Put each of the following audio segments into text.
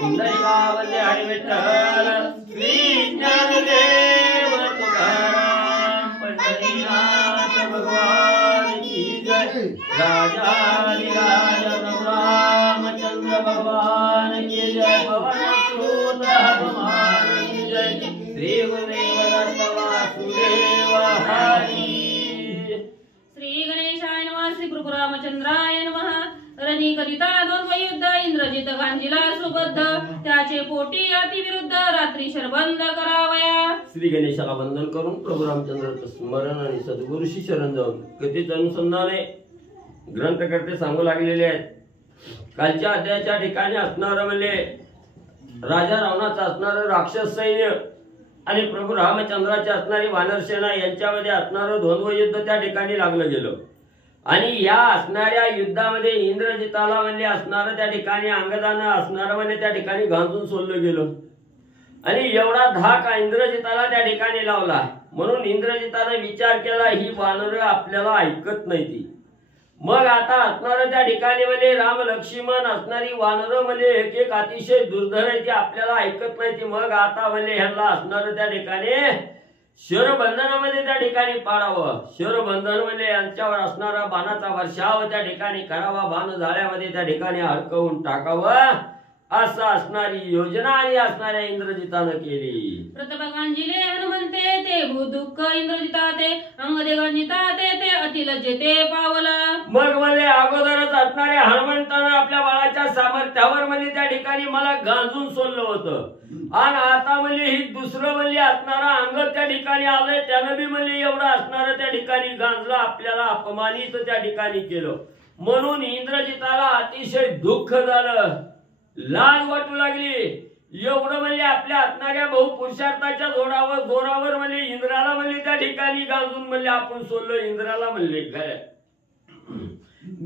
पुंडलिकावल्ले हरी विठ्ठल श्री ज्ञानदेव तुकाराम पंढरीनाथ भगवान की जय राजाधिराज प्रभु रामचंद्र भगवान की जय पवन सुत हनुमान की जय श्री गुरुदेव दत्त वासुदेव हरी श्री गणेशाय नमः श्री गुरु रामचंद्राय नमः रणी करिता द्वंद्व युद्ध इंद्रजित गांजीला सुबद्ध त्याचे पोटी अतिविरुद्ध रात्री शरबंद करावया। श्री गणेशाला वंदन करून प्रभू रामचंद्राचं स्मरण आणि सद्गुरूशी शरण जाऊन कथेचे अनुसंधाने ग्रंथकर्ते सांगू लागलेले आहेत। कालच्या अध्यायाच्या ठिकाणी असणारं म्हणजे राजा रावणाचं असणारं राक्षस सैन्य आणि प्रभू रामचंद्राची असणारी वानर सेना यांच्यामध्ये असणारं द्वंद्व युद्ध त्या ठिकाणी लागलं गेलं आणि या असणाऱ्या युद्धामध्ये इंद्रजिताला म्हणजे असणारं त्या ठिकाणी अंगदानं असणारं म्हणजे त्या ठिकाणी गांजून सोडलं गेलं आणि एवढा धाक इंद्रजिताला त्या ठिकाणी लावला म्हणून इंद्रजिताने विचार केला ही वानर आपल्याला ऐकत नाही ती मग आता असणारं त्या ठिकाणी म्हणजे राम लक्ष्मण असणारी वानर म्हणजे एक एक अतिशय दुर्धर आहे ती आपल्याला ऐकत नाही ती मग आता म्हणजे ह्याला असणारं त्या ठिकाणी शरबंधनामध्ये त्या ठिकाणी पाडावं शरबंधन म्हणजे यांच्यावर असणारा बाणाचा वर्षाव त्या ठिकाणी करावा बाण जाळ्यामध्ये त्या ठिकाणी अडकवून टाकावं असं असणारी योजना आणि असणाऱ्या इंद्रजितानं केली। प्रतापगांजिले हनुमंते ते भूदुःख इंद्रजिता ते अंगदे गंजिता ते अति लज्जते पावला मग म्हणजे अगोदरच असणाऱ्या हनुमंतानं आपल्या बाळाच्या सामर्थ्यावर म्हणजे त्या ठिकाणी मला गांजून सोडलं होतं आणि आता म्हणजे ही दुसरं म्हणजे असणारा अंग त्या ठिकाणी आलंय त्यानं बी म्हणजे एवढं असणारं त्या ठिकाणी गांजलं आपल्याला अपमानित त्या ठिकाणी केलं म्हणून इंद्रजिताला अतिशय दुःख झालं लाज वाटू लागली एवढं म्हणजे आपल्या असणाऱ्या बहुपुरुषार्थाच्या जोरावर म्हणजे इंद्राला म्हणजे त्या ठिकाणी गांजून म्हणजे आपण सोडलं इंद्राला म्हणले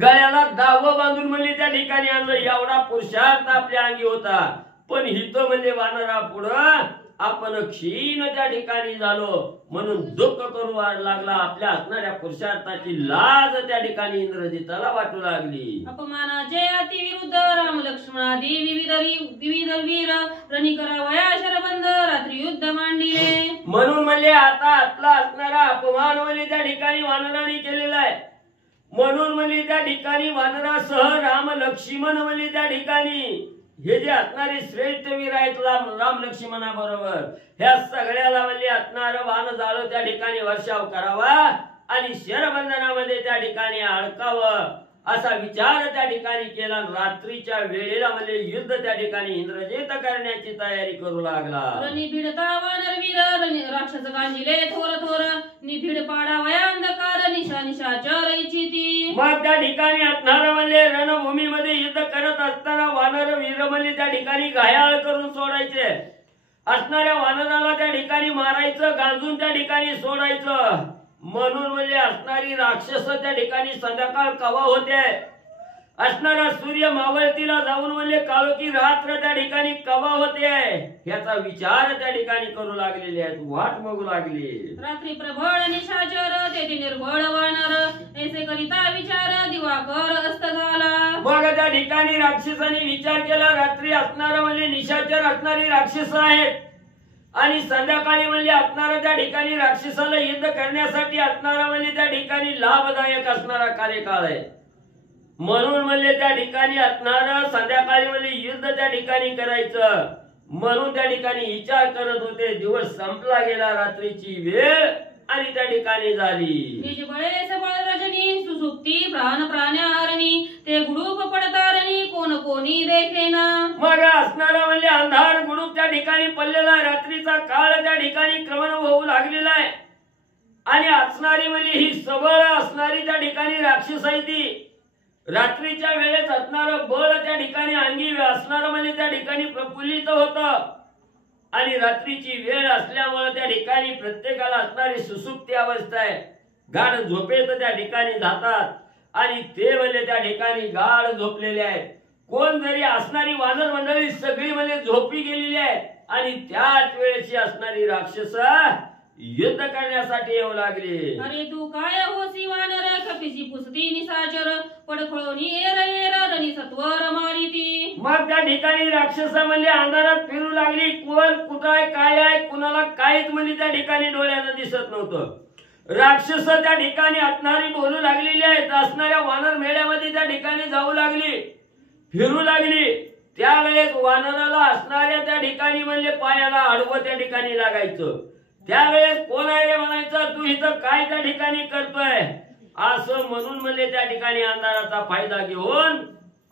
गळ्याला दावं बांधून म्हणजे त्या ठिकाणी आणलं एवढा पुरुषार्थ आपल्या अंगी होता पण हिथं म्हणजे वानरा पुढं आपण क्षीण त्या ठिकाणी झालो म्हणून दुःख करू लागला आपल्या असणाऱ्या पुरुषार्थाची लाज त्या ठिकाणी इंद्रजिताला वाटू लागली। अपमानाचे अतिविरुद्ध राम लक्ष्मणादी विविध वीर रणी करावया शरबंद रात्री युद्ध मांडिले म्हणून म्हणजे आता आपला असणारा अपमान म्हणजे त्या ठिकाणी वानराने केलेला आहे म्हणून म्हणजे त्या ठिकाणी वानरासह राम लक्ष्मण म्हणजे त्या ठिकाणी हे जे असणारे श्रेष्ठ वीर आहेत राम लक्ष्मणा बरोबर ह्या सगळ्याला म्हणजे असणार वान जाळ त्या ठिकाणी वर्षाव करावा आणि शरबंधनामध्ये त्या ठिकाणी अडकावं असा विचार त्या ठिकाणी केला रात्रीच्या वेळेला म्हणजे युद्ध त्या ठिकाणी इंद्रजित करण्याची तयारी करू लागला। भिडता वानर वीर राक्षस गांजिले थोर थोर निभिड पाडावया अंधकार निशा निशाचर इच्छिती मग त्या ठिकाणी असणार म्हणजे रणभूमीमध्ये युद्ध करत असताना वानर वीर म्हणजे त्या ठिकाणी घायाळ करून सोडायचे असणाऱ्या वानराला त्या ठिकाणी मारायचं गांजून त्या ठिकाणी सोडायचं म्हणून म्हणजे असणारी राक्षस त्या ठिकाणी संध्याकाळ कवा होते असणारा सूर्य मावळतीला जाऊन म्हणजे काळोखी रात्र त्या ठिकाणी कवा होते याचा विचार त्या ठिकाणी करू लागलेले आहेत वाट बघू लागली रात्री प्रबळ निशाचर तेथे निर्बळ वानर ऐसे करिता विचार दिवाकर अस्त झाला मग त्या ठिकाणी राक्षसांनी विचार केला रात्री असणारा म्हणजे निशाचर असणारी राक्षस आहेत आणि संध्याकाळी म्हणजे असणारा त्या ठिकाणी राक्षसाला युद्ध करण्यासाठी असणारा म्हणजे त्या ठिकाणी लाभदायक असणारा कार्यकाळ आहे म्हणून म्हणजे त्या ठिकाणी असणारा संध्याकाळी म्हणजे युद्ध त्या ठिकाणी करायचं म्हणून त्या ठिकाणी विचार करत होते दिवस संपला गेला रात्रीची वेळ आणि त्या ठिकाणी झाली निज बळे सबळ रजनी सुसुप्ती प्राण प्राण्यारणी ते गुडूप पडतारणी कोण कोणी देखेना मग असणारा म्हणजे अंधार गुडूप त्या ठिकाणी पडलेला रात्रीचा काळ त्या ठिकाणी क्रमण होऊ लागलेला आहे आणि असणारी म्हणजे ही सबळ असणारी त्या ठिकाणी राक्षस आहे ती रात्रीच्या वेळेस असणारं बळ त्या ठिकाणी अंगी असणारं म्हणजे त्या ठिकाणी प्रफुल्लित होतं आणि रात्रीची वेळ असल्यामुळे त्या ठिकाणी प्रत्येकाला असणारी सुसुप्ती अवस्था आहे गाढ झोपेत त्या ठिकाणी जातात आणि ते म्हणजे त्या ठिकाणी गाढ झोपलेले आहेत कोण जरी असणारी वानर मंडळी सगळी म्हणजे झोपी गेलेली आहे आणि त्याच वेळेची असणारी राक्षस युद्ध करण्यासाठी येऊ लागले. अरे तू काय होसी वानर कपिसी पुसती निसाचर पडखळोनी एर एर रणी सत्वर मारिती. मग त्या ठिकाणी राक्षस म्हणजे अंधारात फिरू लागली. कोण कुठं आहे काय आहे कुणाला काहीच म्हणजे त्या ठिकाणी डोळ्यानं दिसत नव्हतं. राक्षस त्या ठिकाणी असणारी बोलू लागलेली आहेत. असणाऱ्या वानर मेळ्यामध्ये त्या ठिकाणी जाऊ लागली फिरू लागली. त्यावेळेस वानराला असणाऱ्या त्या ठिकाणी म्हणजे पायाला आडवं त्या ठिकाणी लागायचं. त्यावेळेस कोण आहे रे म्हणायचं, तू इथं काय त्या ठिकाणी करतोय असं म्हणून म्हणजे त्या ठिकाणी अंधाराचा फायदा घेऊन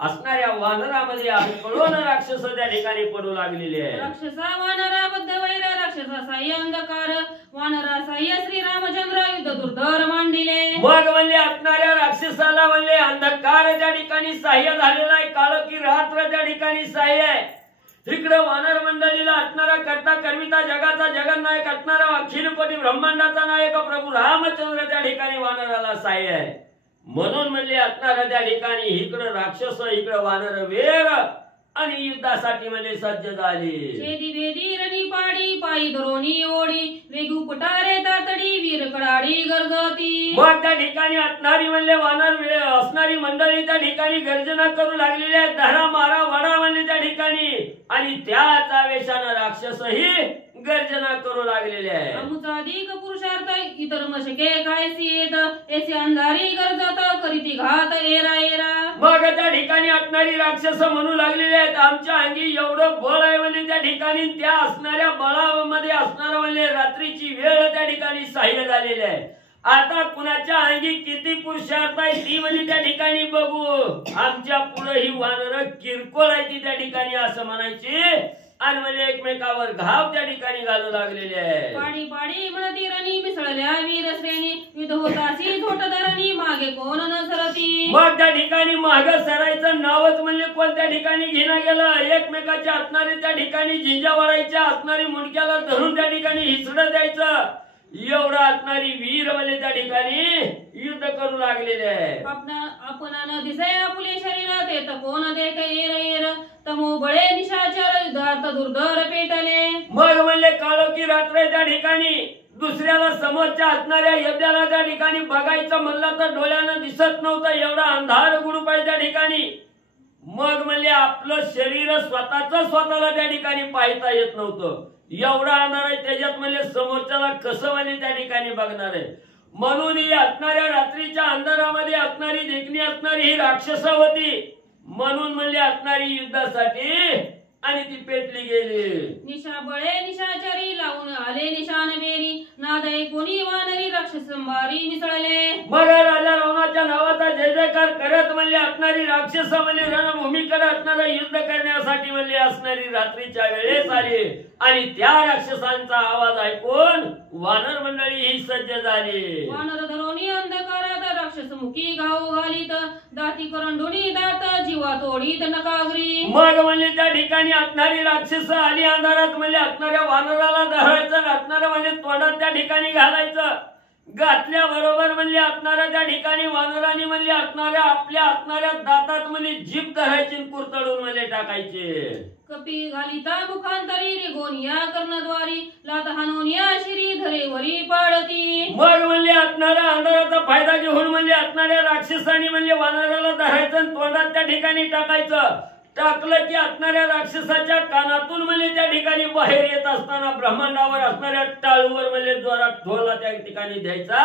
असणाऱ्या वानरामध्ये अडकळून राक्षस त्या ठिकाणी पडू लागलेले आहे. राक्षसा वानराबद्ध वैर राक्षसा साह्य अंधकार वानरा साह्य श्रीरामचंद्र युद्ध दुर्धर मांडिले. मग म्हणजे असणाऱ्या राक्षसाला म्हणजे अंधकार त्या ठिकाणी साह्य झालेला आहे. काळ की रात्र त्या ठिकाणी साह्य आहे. इकडे वानर मंडळीला असणारा करता कर्मिता जगाचा जगन्नायक असणारा अखिल कोटी ब्रह्मांडाचा नायक प्रभू रामचंद्र त्या ठिकाणी वानराला साह्य आहे. म्हणून म्हणजे असणारा त्या ठिकाणी इकडं राक्षस इकडं वानर वेर आणि युद्धासाठी म्हणजे सज्ज झाले. छेदी वेदी रणी पाडी पायी धरोणी ओढी वेगू पटारे तातडी वीर कडाडी गरजती. मग त्या ठिकाणी असणारी म्हणजे वानर असणारी मंडळी त्या ठिकाणी गर्जना करू लागलेली आहे. धरा मारा वडा म्हणजे त्या ठिकाणी आणि त्याच आवेशानं राक्षसही गर्जना करू लागलेले आहे. अमुचाधिक पुरुषार्थ इतर मशके कायसी येत ऐसे अंधारी गरजत करीती घात एरा एरा. मग त्या ठिकाणी असणारी राक्षस म्हणू लागलेले आहेत, आमच्या अंगी एवढं बळ आहे म्हणजे त्या ठिकाणी त्या असणाऱ्या बळामध्ये असणारा म्हणजे रात्रीची वेळ त्या ठिकाणी साह्य झालेली आहे. आता कुणाच्या अंगी किती पुरुषार्थ आहे ती म्हणजे त्या ठिकाणी बघू. आमच्या पुढे ही वानर किरकोळ आहे ती त्या ठिकाणी असं म्हणायची आणि म्हणजे एकमेकावर घाव त्या ठिकाणी घालू लागलेले आहे. पाडी पाडी म्हणती रणी मिसळल्या वीर श्रेणी युद्ध होतासी झोटधरणी मागे कोण न सरती. मग त्या ठिकाणी माग सरायचं नावच म्हणजे कोणत्या ठिकाणी घेणं गेलं. एकमेकाच्या असणारी त्या ठिकाणी झिंजा वळायच्या असणारी मुंडक्याला धरून त्या ठिकाणी हिसडं द्यायचं. एवढं असणारी वीर म्हणजे त्या ठिकाणी युद्ध करू लागलेले आहे. आपण न दिसे आपुले शरीर ते कोण देख एर एर तमो बळे निशाचर युद्धार्थ दुर्धर पेटले. मग म्हणले काळोखी रात्र त्या ठिकाणी दुसऱ्याला समोरच्या असणाऱ्या योद्ध्याला त्या ठिकाणी बघायचं म्हणलं तर डोळ्यानं दिसत नव्हतं. एवढा अंधार गुडूप आहे त्या ठिकाणी. मग म्हणले आपलं शरीर स्वतःला त्या ठिकाणी पाहता येत नव्हतं. एवढा अंधार आहे त्याच्यात म्हणजे समोरच्याला कसं म्हणजे त्या ठिकाणी बघणार आहे. म्हणून ही असणाऱ्या रात्रीच्या अंधारामध्ये असणारी देखणी असणारी ही राक्षस होती. म्हणून म्हणजे असणारी युद्धासाठी आणि ती पेटली गेली. निशा बळे निशाचरी लावून आले निशान बेरी नादय कोणी वानरी राक्षस संभारी मिसळले. मग राजा रावणाच्या नावाचा जय जयकार करत म्हणजे असणारी राक्षस म्हणजे रणभूमीकडे असणारं युद्ध करण्यासाठी म्हणजे असणारी रात्रीच्या वेळेस आली आणि त्या राक्षसांचा आवाज ऐकून वानर मंडळी ही सज्ज झाली. वानर धरोनी अंधकारात राक्षस मुखी घाव घालीत दाती करंडोनी दात जीवा तोडीत नकागरी. मग म्हणजे त्या ठिकाणी असणारी राक्षस आली अंधारात म्हणजे असणाऱ्या वानराला धरायचं असणारं म्हणजे तोंडात त्या ठिकाणी घालायचं. घातल्या बरोबर म्हणजे असणाऱ्या त्या ठिकाणी वानरांनी म्हणजे असणाऱ्या आपल्या असणाऱ्या दातात म्हणजे जीभ धरायची कुरतडून म्हणजे टाकायचे. कपी घालिता मुखांतरी रिगोनिया कर्णद्वारी लात हानोनिया शिरी धरे वरी पाडती. मग म्हणजे असणाऱ्या अंधाराचा फायदा घेऊन म्हणजे असणाऱ्या राक्षसांनी म्हणजे वानराला धरायचं तोंडात त्या ठिकाणी टाकायचं. टाकलं की असणाऱ्या राक्षसाच्या कानातून म्हणजे त्या ठिकाणी बाहेर येत असताना ब्रह्मांडावर असणाऱ्या टाळूवर म्हणजे जोरात ढोला त्या ठिकाणी द्यायचा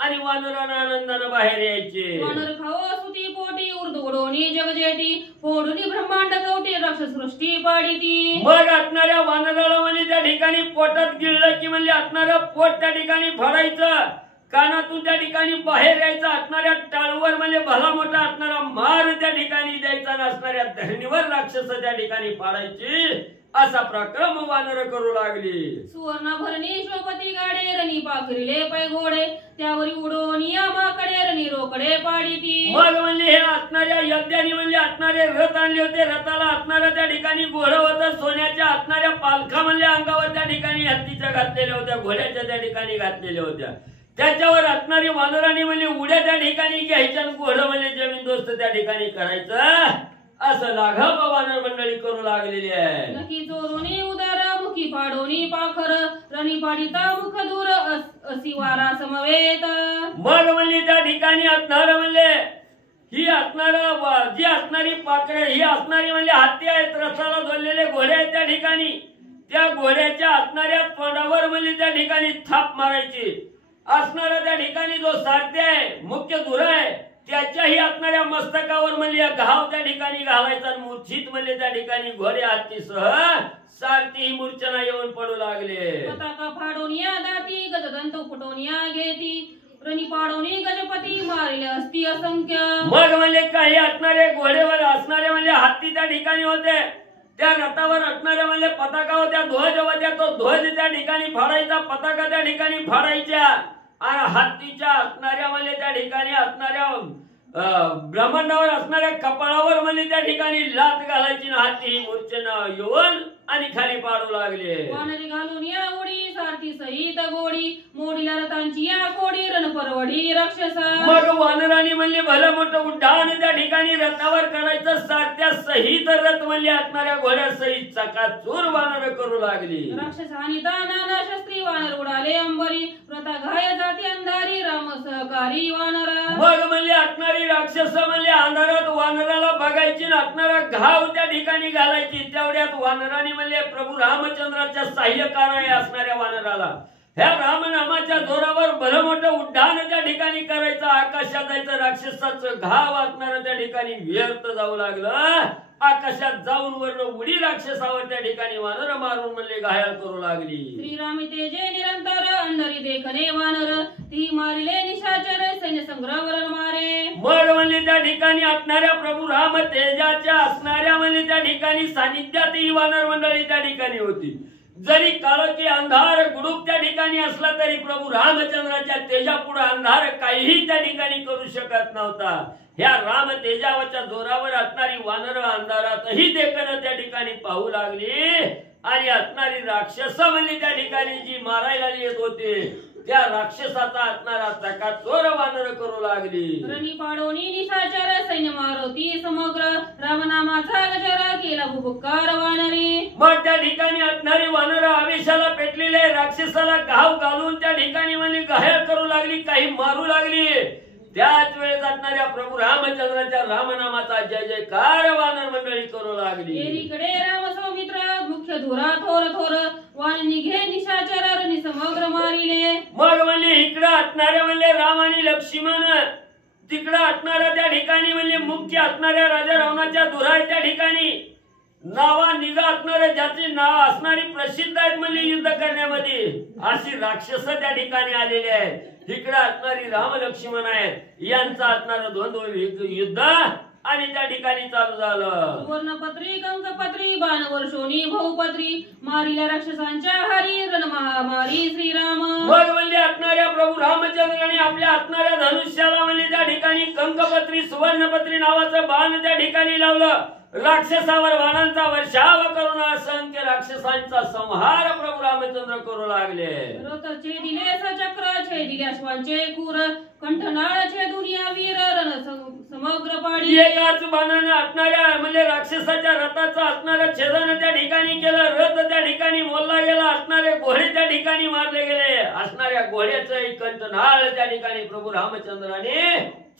आणि वानरांना आनंदानं बाहेर यायचे. वानर खाओ सुती पोटी उर्द उडोनी जगजेटी फोडूनी ब्रह्मांड कवटी राक्षस सृष्टी पाडिती. मग असणाऱ्या वानराला म्हणजे त्या ठिकाणी पोटात गिळलं की म्हणजे असणारं पोट त्या ठिकाणी फाडायचं. कानातून त्या ठिकाणी बाहेर यायचं. असणाऱ्या टाळूवर म्हणजे भला मोठा असणारा मार त्या ठिकाणी द्यायचा. असणाऱ्या धरणीवर राक्षस त्या ठिकाणी पाडायची. असा प्रक्रम वानर करू लागली. सुवर्ण भरणी शोभती गाडे रणी पाखरिले पै घोडे त्यावरी उडोनिया माकडे रणी रोकडे पाडिती. मग म्हणजे हे असणाऱ्या यज्ञानी म्हणजे असणारे रथ आणले होते. रथाला असणाऱ्या त्या ठिकाणी घोडं होतं. सोन्याच्या असणाऱ्या पालखा म्हणजे अंगावर त्या ठिकाणी हत्तीच्या घातलेल्या होत्या. घोड्याच्या त्या ठिकाणी घातलेल्या होत्या. त्याच्यावर असणारी वानरांनी म्हणजे उड्या त्या ठिकाणी घ्यायच्या आणि घोडं म्हणजे जमीन दोस्त त्या ठिकाणी करायचं. असं लाघव वानर मंडळी करू लागलेली आहे. नक्की चोरुनी उदार मुखी फाडोनी पाखर रणी पाडिता मुख दूर असी वारा समवेत. मग म्हणले त्या ठिकाणी असणार म्हणले ही जी असणारी पाखरे ही असणारी म्हणजे हत्ती आहेत, रसाला झोललेले घोडे आहेत त्या ठिकाणी. त्या घोड्याच्या असणाऱ्या तोंडावर म्हणजे त्या ठिकाणी थाप मारायची. असणारा त्या ठिकाणी जो सारथी आहे, मुख्य धुरा आहे, त्याच्याही असणाऱ्या मस्तकावर म्हणजे घाव त्या ठिकाणी घालायचा आणि मूर्छित म्हणजे त्या ठिकाणी घोडे हत्तीसह सारथी मूर्छना येऊन पडू लागले. पताका फाडोनिया दाती गजदंत फुटोनिया घेती रणी पाडोनी गजपती मारिले असती असंख्य. मग म्हणजे काही असणारे घोडेवर असणारे म्हणजे हत्ती त्या ठिकाणी होते. त्या रथावर असणाऱ्या म्हणजे पताका होत्या, ध्वज होत्या. तो ध्वज त्या ठिकाणी फाडायचा, पताका त्या ठिकाणी फाडायच्या आणि हत्तीच्या असणाऱ्या म्हणजे त्या ठिकाणी असणाऱ्या ब्रह्मांडावर असणाऱ्या कपाळावर म्हणजे त्या ठिकाणी लात घालायची ना हत्ती ही मूर्छना येऊन आणि खाली पाडू लागले. वानरी घालून या उडी सारथी सहित गोडी मोडीला रथांची या कोडी रण परवडी राक्षसा. मग वानरांनी म्हणले भलं मोठं उड्डाण त्या ठिकाणी रथावर करायचं. सारथ्या सहित रथ म्हणले असणाऱ्या घोड्या सहित चकाचूर वानर करू लागली. राक्षसानी नाना शस्त्री वानर उडाले अंबरी रथा घाय जाती अंधारी राम सहकारी वानरा. मग म्हणले असणारी राक्षस म्हणले अंधारात वानराला बघायची ना असणारा घाव त्या ठिकाणी घालायची. तेवढ्यात वानरांनी म्हणले प्रभू रामचंद्राच्या सहाय्यकाराय असणाऱ्या वानराला ह्या रामनामाच्या जोरावर भलं मोठं उड्डाण त्या ठिकाणी करायचं. आकाशात जायचं. राक्षसाचं घाव असणारं त्या ठिकाणी व्यर्थ जाऊ लागलं. आकाशात जाऊन वर्ण उडी राक्षसावर त्या ठिकाणी वानर मारून म्हणले घायल करू लागली. श्रीरामी तेजे निरंतर अंडरी देखणे वानर ती मारिले निशाचर सैन्य संग्रह वरण मारे. मग म्हणले त्या ठिकाणी असणाऱ्या प्रभू राम तेजाच्या असणाऱ्या म्हणले त्या ठिकाणी सानिध्यात ही वानर मंडळी त्या ठिकाणी होती. जरी काळोखी अंधार गुडूप त्या ठिकाणी असला तरी प्रभू रामचंद्राच्या तेजापुढे अंधार काहीही त्या ठिकाणी करू शकत नव्हता. ह्या राम तेजावरच्या जोरावर असणारी वानर अंधारातही देखणं त्या ठिकाणी पाहू लागली आणि असणारी राक्षस म्हणजे त्या ठिकाणी जी मारायला येत होते त्या राक्षसाचा असणारा चकाचोर वानर करू लागली. रणी पाडोनी निशाचर सैन्य मारुती समग्र रामनामाचा गजर केला भुबुक्कार वानरी. मग त्या ठिकाणी असणारी वानर आवेशाला पेटलेले राक्षसाला घाव घालून त्या ठिकाणी म्हणजे घायल करू लागली, काही मारू लागली. त्याच वेळेस असणाऱ्या प्रभू रामचंद्राच्या रामनामाचा जय जयकार वानर मंडळी करू लागली. एकीकडे राम सौमित्र मुख्य धुरा थोर थोर वान निघे निशाचर रणी समग्र मारिले. मग म्हणजे इकडं असणाऱ्या म्हणजे राम आणि लक्ष्मण, तिकडं असणाऱ्या त्या ठिकाणी म्हणजे मुख्य असणाऱ्या राजा रावणाच्या धुरा त्या ठिकाणी नावा निघा असणारे ज्याची नाव असणारी प्रसिद्ध आहेत म्हणजे युद्ध करण्यामध्ये अशी राक्षस त्या ठिकाणी आलेली आहेत. इकडे असणारी राम लक्ष्मण आहेत. यांचा असणारं द्वंद्व युद्ध आणि त्या ठिकाणी चालू झालं. सुवर्णपत्री कंकपत्री बाणवर्षोनी बहुपत्री मारिल्या राक्षसांच्या हरी रण महामारी श्रीराम. मग म्हणजे असणाऱ्या प्रभू रामचंद्राने आपल्या असणाऱ्या धनुष्याला म्हणजे त्या ठिकाणी कंकपत्री सुवर्णपत्री नावाचं बाण त्या ठिकाणी लावलं. राक्षसावर बाणांचा वर्षाव करून असंख्य राक्षसांचा संहार प्रभू रामचंद्र करू लागले. रथ छेदिले सचक्र छेदिले अश्वांचे खूर कंठनाळ छेदुनिया वीर रण समग्र पाडी. एकाच बाणाने असणाऱ्या म्हणजे राक्षसाच्या रथाचं असणाऱ्या छेदन त्या ठिकाणी केलं. रथ त्या ठिकाणी मोडला गेला. असणारे घोडे त्या ठिकाणी मारले गेले. असणाऱ्या घोड्याचं कंठनाळ त्या ठिकाणी प्रभू रामचंद्राने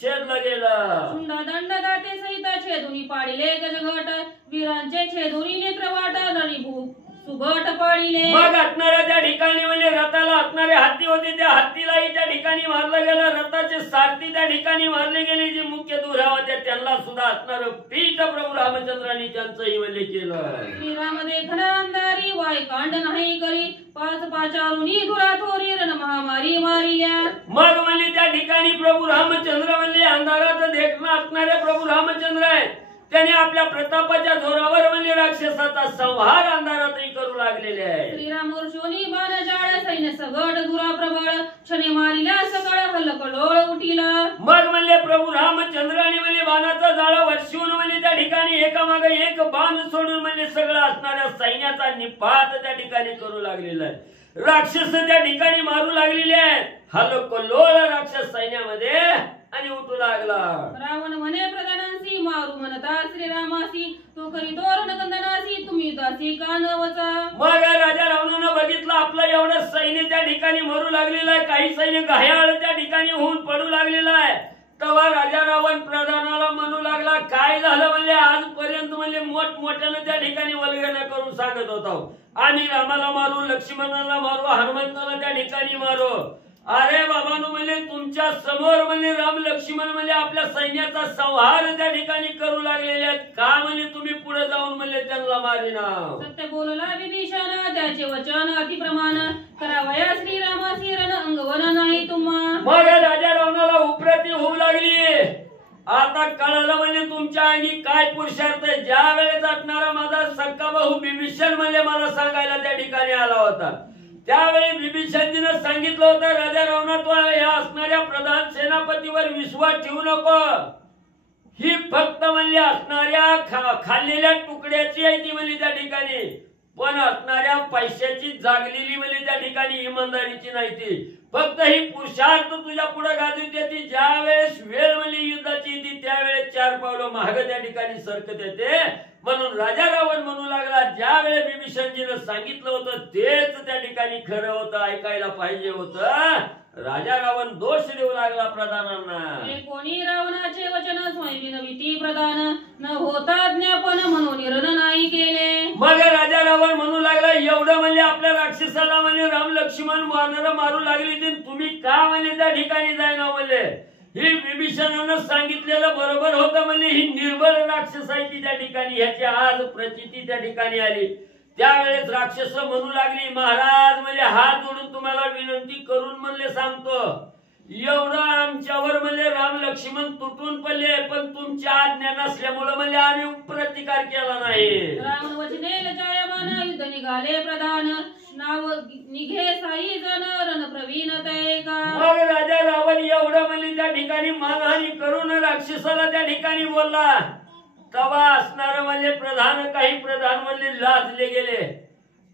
छेदलं गेलं. शुंडा दंड दाते सहित छेदुनी पाडिले गजघट वीरांचे छेदुनी नेत्र वाट रणीभू सुबट पाडिले. मग असणाऱ्या त्या ठिकाणी म्हणजे रथाला असणारे हत्ती होते त्या हत्तीलाही त्या ठिकाणी मारलं गेलं. रथाचे सारथी त्या ठिकाणी मारले गेले. जे मुख्य धुरा होत्या त्यांना सुद्धा असणारं पीठ प्रभू रामचंद्रांनी त्यांचंही वल्ले केलं. श्रीराम देखणा अंधारी वाय कांड नाही करी पाच पाचारुनी धुरा थोरी रण महामारी मारिल्या. मग म्हणजे त्या ठिकाणी प्रभू रामचंद्र म्हणजे अंधारात देखणं असणारे प्रभू रामचंद्र आहेत. त्याने आपल्या प्रतापाच्या जोरावर म्हणजे राक्षसाचा संहार अंधारातही करू लागलेले आहे. श्रीराम वर्षोनी बाण जाळ सैन्य सगड धुरा प्रबळ क्षणे मारिल्या सकळ हल्लकलोळ उठिला. मग म्हणजे प्रभू रामचंद्राने म्हणजे बाणाचा जाळ वर्षवून म्हणजे त्या ठिकाणी एकामागे एक बाण सोडून म्हणजे सगळं असणाऱ्या सैन्याचा निपात त्या ठिकाणी करू लागलेला आहे. राक्षस त्या ठिकाणी मारू लागलेले आहेत. हल्लकलोळ राक्षस सैन्यामध्ये आणि उठू लागला. रावण म्हणे प्रधानांसी मारू म्हणता श्रीरामासी तो करी तोरण कंदनासी तुम्ही दासी कानवचा. मग राजा रावण एवढं सैन्य त्या ठिकाणी मरू लागलेलं आहे, काही सैन्य घायाळ त्या ठिकाणी होऊन पडू लागलेलं आहे. तेव्हा राजा रावण प्रधानाला म्हणू लागला, काय झालं म्हणले, आजपर्यंत म्हणले मोठमोठ्यानं त्या ठिकाणी वल्गना करून सांगत होता, आम्ही रामाला मारू, लक्ष्मणाला मारू, हनुमंताला त्या ठिकाणी मारू. अरे बाबांनो म्हणले तुमच्या समोर म्हणले राम लक्ष्मण म्हणले आपल्या सैन्याचा संहार त्या ठिकाणी करू लागलेले आहेत, का म्हणले तुम्ही पुढे जाऊन म्हणले त्यांना मारिना. सत्य बोलला विभीषण त्याचे वचन अतिप्रमाण करावया श्रीरामासी रण अंगवन नाही तुम्हा. मग राजा रावणाला उपरती होऊ लागली. आता कळलं म्हणजे तुमच्या अंगी काय पुरुषार्थ आहे. ज्या वेळेस असणारा माझा सक्का भाऊ विभीषण म्हणजे मला सांगायला त्या ठिकाणी आला होता, त्यावेळी विभीषणजीनं सांगितलं होतं राजा रावणा तू या असणाऱ्या प्रधान सेनापतीवर विश्वास ठेवू नको, ही फक्त म्हणली असणाऱ्या खाल्लेल्या तुकड्याची आहे ती म्हणली त्या ठिकाणी, पण असणाऱ्या पैशाची जागलेली म्हणली त्या ठिकाणी इमानदारीची नाही ती, फक्त ही पुरुषार्थ तुझ्या पुढे गाजवते ती. ज्या वेळेस वेळ म्हणली युद्धाची येते त्यावेळेस 4 पावलं महाग त्या ठिकाणी सरकत येते. म्हणून राजा रावण म्हणू लागला, ज्या वेळेस विभीषणजीनं सांगितलं होतं तेच त्या ठिकाणी खरं होतं, ऐकायला पाहिजे होतं. राजा रावण दोष देऊ लागला प्रधानांना. कोणी रावणाचे वचन स्वयं विती प्रधान न होता ज्ञापन म्हणून निरण नाही केले. मग राजा रावण म्हणू लागला, एवढं म्हणजे आपल्या राक्षसाला म्हणजे राम लक्ष्मण वानर मारू लागली ती, तुम्ही का म्हणजे त्या ठिकाणी जायना म्हणले. ही विभीषणानं सांगितलेलं बरोबर होतं म्हणजे ही निर्बळ राक्षसाची त्या ठिकाणी ह्याची आज प्रचिती त्या ठिकाणी आली. त्यावेळेस राक्षस म्हणू लागली, महाराज म्हणजे हात जोडून तुम्हाला विनंती करून म्हणले सांगतो, एवढं आमच्यावर म्हणजे राम लक्ष्मण तुटून पडले, पण तुमच्या आज्ञा नसल्यामुळे म्हणजे आम्ही प्रतिकार केला नाही. रावण वचने लजायमान युद्ध निघाले प्रधान नाव निघे साई जन रण प्रवीण ते का. मग राजा रावण एवढं म्हणजे त्या ठिकाणी मानहानी करून राक्षसाला त्या ठिकाणी बोलला. तवा असणार म्हणजे प्रधान काही प्रधान म्हणजे लाजले गेले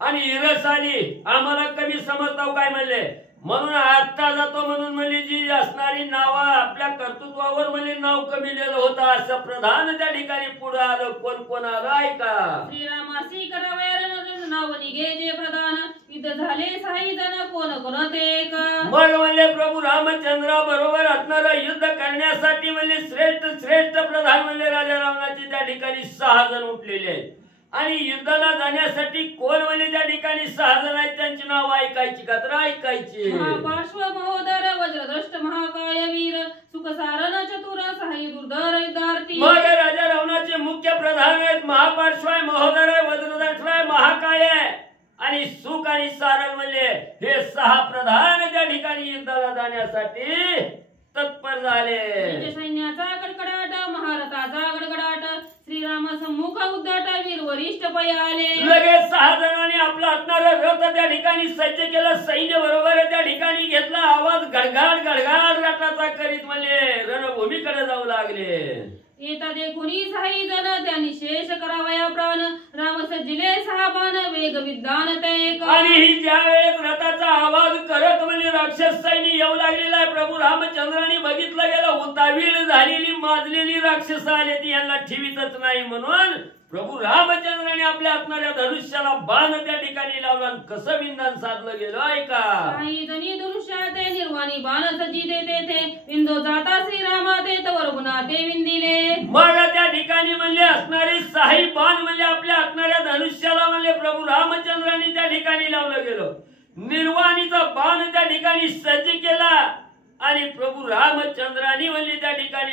आणि इरस आली, आम्हाला कमी समजताव काय म्हणले, म्हणून आता जातो म्हणून म्हणजे जी असणारी नाव आपल्या कर्तृत्वावर म्हणजे नाव कमी लिहिलं होतं असं प्रधान त्या ठिकाणी पुढे आलं. कोण कोण आलं ऐका. श्रीरामासी करावया नाव निघे जे प्रधान युद्ध झाले साई जन कोण कोण ते का. मग म्हणले प्रभू रामचंद्रा बरोबर असणारं युद्ध करण्यासाठी म्हणजे श्रेष्ठ प्रधान म्हणजे राजा रावणाचे त्या ठिकाणी 6 जण उठलेले आहेत आणि युद्धाला जाण्यासाठी कोण म्हणजे त्या ठिकाणी 6 जण आहेत, त्यांची नाव ऐकायची का तर ऐकायची. पार्श्व महोदर वज्रदृष्ट महाकाय वीर सुखसारण चतुर साई दुर्धर युद्धार्थी. मग राजा रावणाचे मुख्य प्रधान आहेत, महापार्श्वाय महोदर आहे, वज्रदृष्ट आहे, महाकाय आहे आणि सुख आणि सारण म्हणजे हे 6 प्रधान त्या ठिकाणी युद्धाला जाण्यासाठी तत्पर झाले. सैन्याचा कडकडाट महारथाचा गडगडाट श्रीराम सम्मुख उद्धट वीर वरिष्ठ पै आले. लगेच 6 जणांनी आपला असणारं रथ त्या ठिकाणी सज्ज केलं, सैन्य बरोबर त्या ठिकाणी घेतला, आवाज गडगाड गडगाड रथाचा करीत म्हणजे रणभूमीकडे जाऊ लागले. येता देखुनी साई जण त्यांनी शेष करावया प्राण राम सज्जिले 6 बाण वेग विद्वान ते का. आणि ही ज्या वेळेस रथाचा आवाज करत म्हणजे राक्षस सैन्य येऊ लागलेला आहे, प्रभू रामचंद्रांनी बघितलं गेलं उतावीळ झालेली माजलेली राक्षस आले ती यांना ठेवीतच नाही, म्हणून प्रभू रामचंद्राने आपल्या असणाऱ्या धनुष्याला बाण त्या ठिकाणी लावला. कसं विंदान साधलं गेलं ऐका. साई जणी धनुष्याते निर्वाणी बाण सज्जिते तेथे विंदो जाता श्रीरामा ते तवर गुणा ते विंदिले. मग त्या ठिकाणी म्हणजे असणारी 6 बाण म्हणजे आपल्या असणाऱ्या धनुष्याला म्हणजे प्रभू रामचंद्रांनी त्या ठिकाणी लावलं गेलं. निर्वाणीचा बाण त्या ठिकाणी सज्ज केला आणि प्रभू रामचंद्रांनी म्हणजे त्या ठिकाणी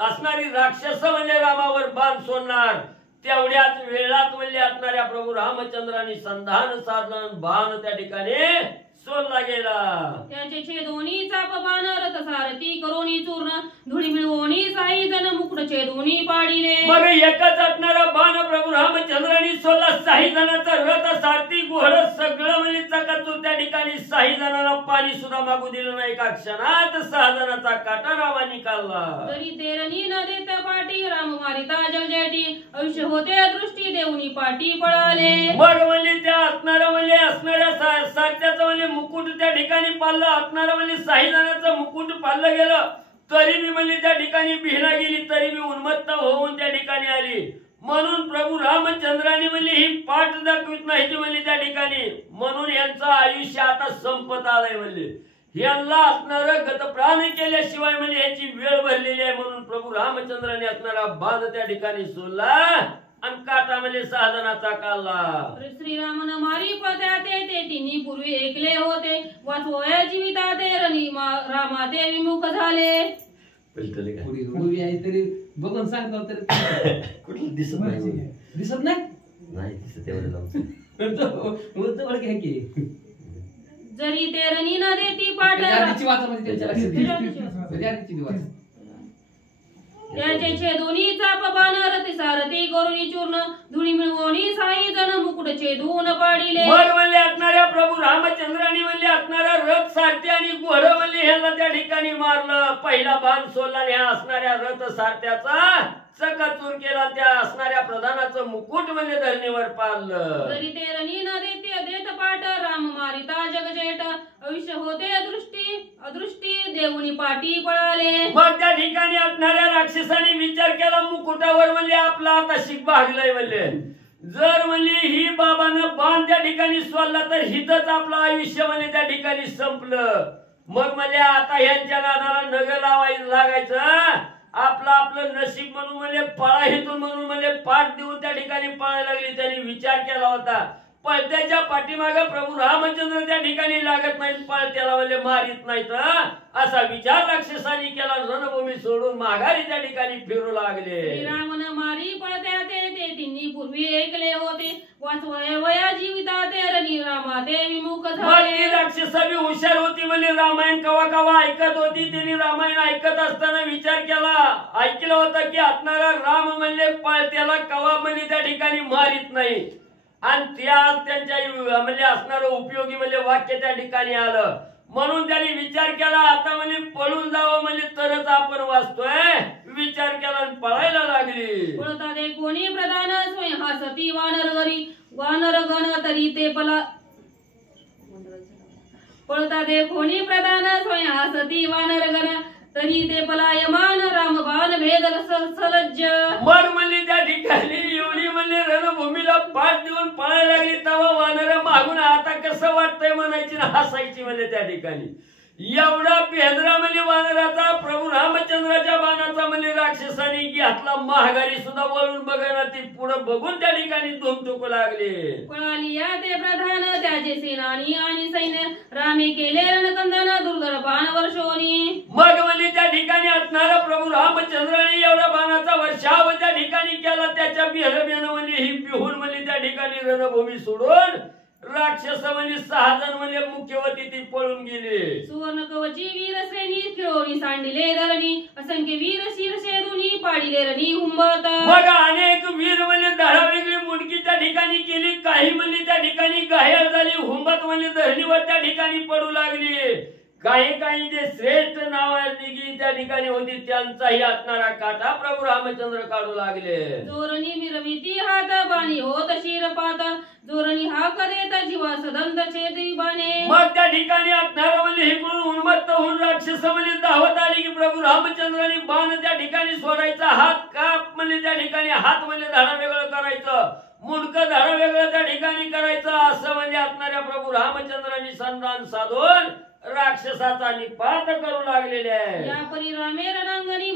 असणारी राक्षस म्हणजे रामावर बाण सोडणार. तेवढ्याच वेळात म्हणजे असणाऱ्या प्रभू रामचंद्रांनी संधान साधलं, बाण त्या ठिकाणी सोडला गेला. त्याचे छेदोनी चाप बाण रथ सारथी करोनी चूर्ण धुळी मिळवणी साई जण मुकुट छेदोनी पाडिले. मग एकच असणारा बाण प्रभू रामचंद्रांनी सोडला. 6 जणांचा रथ सारथी घोड सगळं म्हणजे चकाचूर त्या ठिकाणी 6 जणांना पाणी सुद्धा मागू दिलं नाही. एका क्षणात 6 जणांचा काटा रामानी काढला. तरी तेरणी न देता पाठी राम मारिता जगजेटी आयुष्य होते दृष्टी देऊनी पाठी पळाले. मग म्हणजे त्या असणाऱ्या सारथ्याचं म्हणजे मुकुट त्या ठिकाणी पाळलं, असणारं म्हणजे 6 जणांचं मुकुट पाळलं गेलं. तरी मी म्हणजे त्या ठिकाणी भिना गेली, तरी मी उन्मत्त होऊन त्या ठिकाणी आली. म्हणून प्रभू रामचंद्राने म्हणले ही पाठ दाखवित नाही ती म्हणली त्या ठिकाणी, म्हणून यांचं आयुष्य आता संपत आलंय म्हणले. यांना असणार गतप्राण केल्याशिवाय म्हणजे याची वेळ भरलेली आहे. म्हणून प्रभू रामचंद्राने असणारा बाण त्या ठिकाणी सोडला आणि काटा म्हणजे साधनाचा काढला. श्रीरामन मारी पत्या ते तिन्ही पूर्वी ऐकले होते, वाचवया जीविता ते रणी रामा ते विमुख झाले. पूर्वी आहे तरी बघून सांगतो तर कुठलं दिसत नाही, दिसत नाही नाही दिसत एवढं घ्या की जरी ते रणी न देती पाठ त्याचे छेदोनी चाप बाण रती सारथी करुणी चूर्ण धुळी मिळवणी साई जण मुकुट छेदून पाडिले. मग म्हणले असणाऱ्या प्रभू रामचंद्राने म्हणले असणारा रथ सारथी आणि घोडं म्हणले ह्याला त्या ठिकाणी मारलं. पहिला बाण सोडला आणि ह्या असणाऱ्या रथ सारथ्याचा चकचूर केला, त्या असणाऱ्या प्रधानाचं मुकुट म्हणजे धरणीवर पाडलं. जरी ते रणी न देते देत पाठ राम मारिता जगजेट आयुष्य होते अदृष्टी देऊनी पाठी पळाले. मग त्या ठिकाणी असणाऱ्या राक्षसाने विचार केला मुकुटावर म्हणजे आपला आता शिक भागलाय म्हणले, जर म्हणले ही बाबानं बाण त्या ठिकाणी सोडला तर हिथच आपलं आयुष्य म्हणजे त्या ठिकाणी संपलं. मग म्हणजे आता ह्यांच्या नादाला नग लागायचं, आपलं नशीब म्हणून म्हणजे पळा हिथून म्हणून म्हणजे पाठ देऊन त्या ठिकाणी पळायला लागली. त्यांनी विचार केला होता पळत्याच्या पाठीमागे प्रभू रामचंद्र त्या ठिकाणी लागत नाहीत, पळत्याला म्हणजे मारित नाहीत असा विचार राक्षसांनी केला. रणभूमी सोडून माघारी त्या ठिकाणी फिरू लागले. श्रीरामन मारी पळत्या ते तिन्ही पूर्वी ऐकले होते, वाचवया जीविता ते रणी रामा ते विमुख झाले. राक्षसा बी हुशार होती म्हणजे रामायण कवा कवा ऐकत होती. त्यांनी रामायण ऐकत असताना विचार केला, ऐकलं होतं की असणारा राम म्हणजे पळत्याला कवा म्हणजे त्या ठिकाणी मारित नाही. आणि त्यांच्या म्हणजे असणारं उपयोगी म्हणजे वाक्य त्या ठिकाणी आलं. म्हणून त्यांनी विचार केला आता म्हणजे पळून जावं म्हणजे तरच आपण वाचतोय. विचार केला आणि पळायला लागली. पळता ते कोणी प्रधान स्वयं हसती वानर गण तरी ते पळता ते कोणी प्रधान स्वयं हसती वानर गण तरी ते पलायमान रामबाण भेद सलज्ज. मग म्हणली त्या ठिकाणी एवढी म्हणजे रणभूमीला पाठ देऊन पळायला लागली तेव्हा वानर मागून आता कसं वाटतंय म्हणायची ना हसायची म्हणजे त्या ठिकाणी. एवढा भेदरा म्हणजे वानराचा प्रभू रामचंद्राच्या बाणाचा म्हणजे राक्षसाने घातला. महागारी सुद्धा वळून बघायला ती पुढे बघून त्या ठिकाणी धुमटुकू लागले. पळाली या ते प्रधान त्याचे सेनानी आणि सैन्य रामे केले रणकंदन दुर्धर बाण वर्षोनी. मग म्हणजे त्या ठिकाणी असणारा प्रभू रामचंद्राने एवढा बाणाचा वर्षाव त्या ठिकाणी केला. त्याच्या बिहरब्यानं म्हणजे ही बिहून म्हणजे त्या ठिकाणी रणभूमी सोडून राक्षस म्हणजे 6 जण म्हणजे मुख्यवती ती पळून गेले. सुवर्ण कवची वीर श्रेणी खिळवणी सांडिले धरणी असंख्य वीर शिर शेदुनी पाडिले रणी हुंबत. मग अनेक वीर म्हणजे धडा वेगळी मुंडकी त्या ठिकाणी केली. काही म्हणजे त्या ठिकाणी घायल झाली. हुंबत म्हणजे धरणीवर त्या ठिकाणी पडू लागली. काही जे श्रेष्ठ नावाची त्या ठिकाणी होती त्यांचाही असणारा काटा प्रभू रामचंद्र काढू लागले. जोरणी मिरविती हात बाणी होत शिरपात जोरणी हाक देत जीवा सदंत छेदी बाणे. मग त्या ठिकाणी असणारा म्हणजे इकडून उन्मत्त होऊन राक्षस म्हणजे धावत आली की प्रभू रामचंद्रांनी बाण त्या ठिकाणी सोडायचा. हात काप म्हणजे त्या ठिकाणी हात म्हणजे धडा वेगळं करायचं, मुंडक धडा वेगळं त्या ठिकाणी करायचं. असं म्हणजे असणाऱ्या प्रभू रामचंद्रांनी संधान साधून राक्षसाचा निपात करू लागलेले आहे. या परिरामे रणांगणी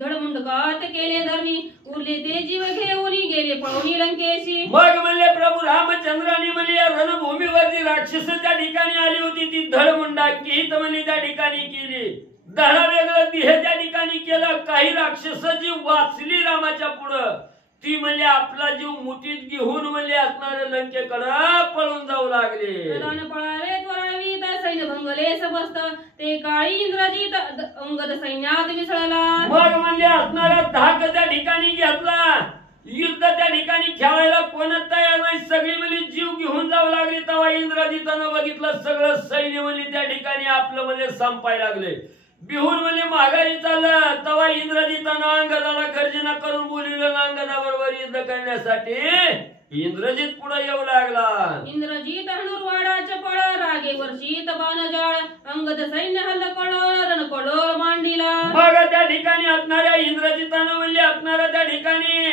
धडमुंडकात केले धरणी उरले ते जीव घेऊन गेले पळवणी लंकेशी. मग म्हणले प्रभू रामचंद्रांनी म्हणजे या रणभूमीवरती राक्षस त्या ठिकाणी आली होती ती धडमुंडाकी म्हणजे त्या ठिकाणी केली. धडा वेगळं देह त्या ठिकाणी केलं. काही राक्षस जी वाचली रामाच्या पुढं ती म्हणजे आपला जीव मुठीत घेऊन म्हणजे असणारे लंकेकडे पळून जाऊ लागले. पळाले त्वरावी सैन्य भंगले समस्त ते काळी इंग्रजीत अंगद सैन्यात मिसळला. मग म्हणजे असणारा धाक त्या ठिकाणी घेतला. युद्ध त्या ठिकाणी खेळायला कोणच तयार नाही. सगळी म्हणजे जीव घेऊन जाऊ लागली. तेव्हा इंद्रजितानं बघितलं सगळं सैन्य म्हणजे त्या ठिकाणी आपलं म्हणजे संपायला लागले. बिहून म्हणजे माघारी चाललं. तेव्हा इंद्रजितानं अंगदाला गर्जना करून बोलवलं अंगदाबरोबर युद्ध करण्यासाठी. इंद्रजित पुढे येऊ लागला. इंद्रजित हनुरवाडाच्या पळ रागे वर्षीत बाणजाळ अंगद सैन्य हल्ल कळोळ रण कळोळ मांडीला. मग त्या ठिकाणी असणाऱ्या इंद्रजितानं म्हणजे असणाऱ्या त्या ठिकाणी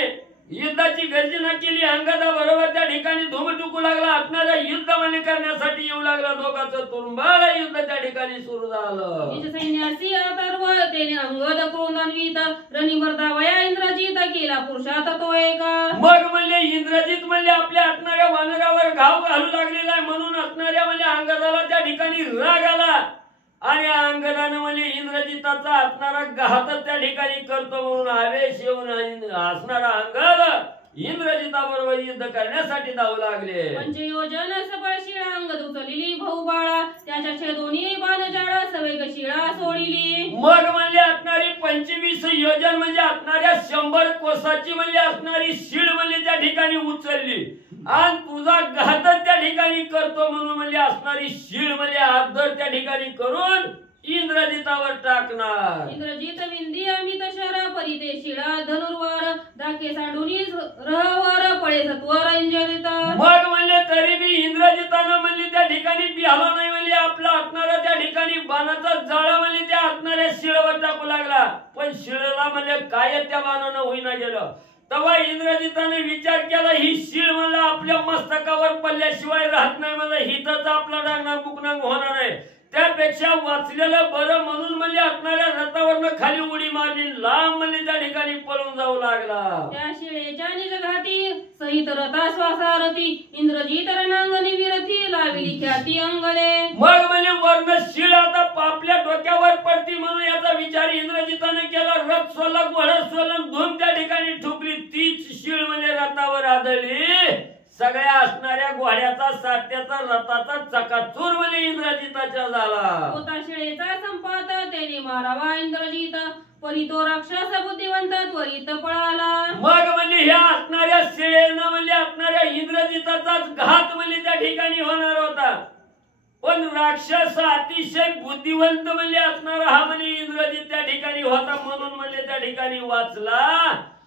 युद्धाची गर्जना केली. अंगदा बरोबर त्या ठिकाणी धूम टुकू लागला. असणारा युद्ध म्हणजे करण्यासाठी येऊ लागला. दोघांचं तुंबाळ युद्ध त्या ठिकाणी सुरू झालं. निज सैन्यासी अथर्व तेने अंगद क्रोधान्वित रणिमर्दावया इंद्रजित केला पुरुषात तो एका. मग म्हणले इंद्रजित म्हणले आपल्या असणाऱ्या वानरावर घाव घालू लागलेला आहे. म्हणून असणाऱ्या म्हणजे अंगदाला त्या ठिकाणी राग आला आणि अंगदानं म्हणजे इंद्रजिताचा असणारा घातच त्या ठिकाणी करतो म्हणून आवेश येऊन असणारा अंगद इंद्रजिताबरोबर युद्ध करण्यासाठी धावू लागले. पंचयोजन सबळ शिळा अंगद उचलली भाऊ बाळा त्याच्या दोन्ही बाणजाळा सवेग शिळा सोडिली. मग म्हणजे असणारी 25 योजन म्हणजे असणाऱ्या 100 कोसाची म्हणजे असणारी शीळ म्हणजे त्या ठिकाणी उचलली आणि तुझा घातच त्या ठिकाणी करतो म्हणून म्हणजे असणारी शीळ म्हणजे आदर त्या ठिकाणी करून इंद्रजितावर टाकणार. इंद्रजित विंदी अमित शरा परिते शिळा धनुर्वार धाके सांडूनी रहवर पळे सत्वर इंद्रजित. मग म्हणजे तरी बी इंद्रजितानं म्हणजे त्या ठिकाणी बिहाला नाही म्हणजे आपला असणारा त्या ठिकाणी बाणाचा जाळा म्हणजे त्या असणाऱ्या शिळावर टाकू लागला. पण शिळला म्हणजे काय त्या बाणानं होईना गेलं. तेव्हा इंद्रजिताने विचार केला ही शीळ मला आपल्या मस्तकावर पडल्याशिवाय राहत नाही. मला हितच आपला डांगणा बुकनांग होणार आहे. त्यापेक्षा वाचलेलं बरं म्हणून म्हणजे असणाऱ्या रथावरनं खाली उडी मारली. लांब म्हणजे त्या ठिकाणी पळून जाऊ लागला. त्या शिळेच्या निजघाती सहित रथा श्वासारथी इंद्रजित रणांगणी विरथी लाविली ख्याती अंगले. मग म्हणजे वर्ण शीळ आता आपल्या डोक्यावर पडती म्हणून याचा विचार इंद्रजिताने केला. रथ सोला घोडा सोलून धूम त्या ठिकाणी ठोकली. तीच शीळ म्हणजे रथावर आदळली. सगळ्या असणाऱ्या घोड्याचा साठ्याचा रथाचा चकाचूर म्हणजे इंद्रजिताच्या झाला. होता शिळेचा संपात त्याने मारावा इंद्रजित परी तो राक्षस बुद्धिवंत त्वरित पळाला. मग म्हणजे ह्या असणाऱ्या शिळेनं म्हणजे असणाऱ्या इंद्रजिताचाच घात म्हणजे त्या ठिकाणी होणार होता. पण राक्षस अतिशय बुद्धिवंत म्हणजे असणारा हा म्हणजे इंद्रजित त्या ठिकाणी होता म्हणून म्हणजे त्या ठिकाणी वाचला.